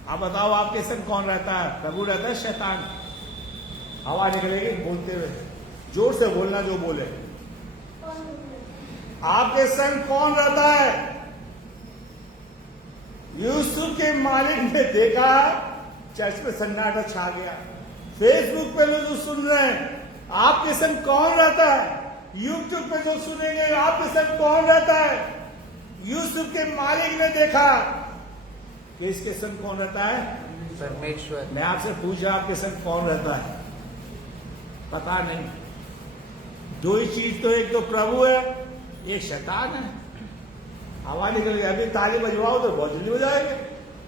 आप बताओ आपके संग कौन रहता है? प्रभु रहता है, शैतान? हवा निकलेगी बोलते हुए, जोर से बोलना जो बोले। आपके संग कौन रहता है? यूसुफ के मालिक ने देखा, चर्च में सन्नाटा छा गया। फेसबुक पे लोग जो सुन रहे हैं, आपके संग कौन रहता है? यूट्यूब पे जो सुनेंगे, आपके संग कौन रहता है? यूसुफ के मालिक ने देखा कि इसके संग कौन रहता है? परमेश्वर। मैं आपसे पूछा आपके संग कौन रहता है? पता नहीं। दो ही चीज, तो एक तो प्रभु है, एक शैतान है। हवा निकल गई। अभी ताली बजवाओ तो बहुत जल्दी हो जाएंगे।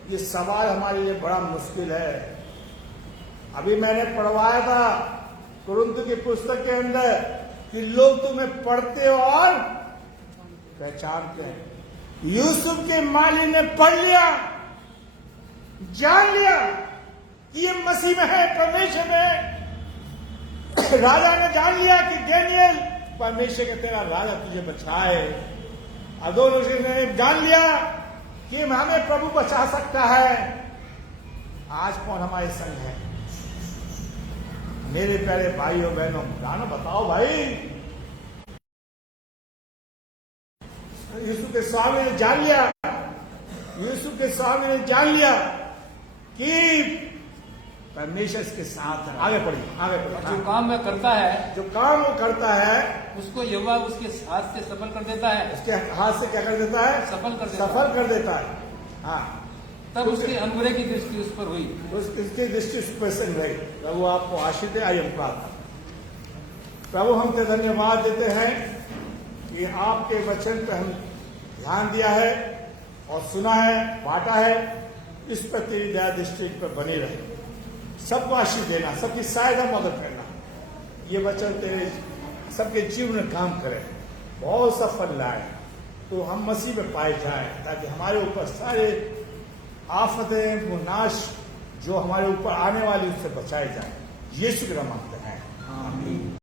ये सवाल हमारे लिए बड़ा मुश्किल है। अभी मैंने पढ़वाया था कुरिन्थ की पुस्तक के अंदर कि लोग तुम्हें पढ़ते और पहचानते हैं। यूसुफ के माली ने पढ़ लिया, जान लिया कि ये मसीह में है, परमेश्वर में है। राजा ने जान लिया कि डैनियल परमेश्वर के तेरा राजा तुझे बचाए। अदोनियस ने जान लिया कि हमें प्रभु बचा सकता है। आज कौन हमारे संग है? मेरे प्यारे भाइयों बहनों, गाना बताओ भाई। यूसुफ के स्वामी ने जान लिया, यूसुफ के स्वामी ने जान लिया कि परमेश्वर इसके साथ है। आगे पढ़िए, आगे पढ़िए। जो काम वह करता है, जो काम वो करता है उसको यहोवा उसके हाथ से सफल कर देता है। उसके हाथ से क्या कर देता है? सफल कर देता है। सफल कर देता है। हाँ, तब उसकी अनुग्रह की दृष्टि उस पर हुई। उसकी दृष्टि उस पर संग रही। प्रभु आपको आशीष दे। आइए हम प्रार्थना। प्रभु हम ते धन्यवाद देते हैं कि आपके वचन पर हम ध्यान दिया है और सुना है, बांटा है। इस पर तेरी दया दृष्टि पर बनी रहे। सबको आशीष देना, सबकी सहायता मदद करना। ये वचन तेरे सबके जीवन में काम करे, बहुत सफल लाए, तो हम मसीह में पाए जाएं, ताकि हमारे ऊपर सारे आफतें, वो नाश जो हमारे ऊपर आने वाली उससे बचाए जाए। यीशु के नाम मांगते हैं, आमीन।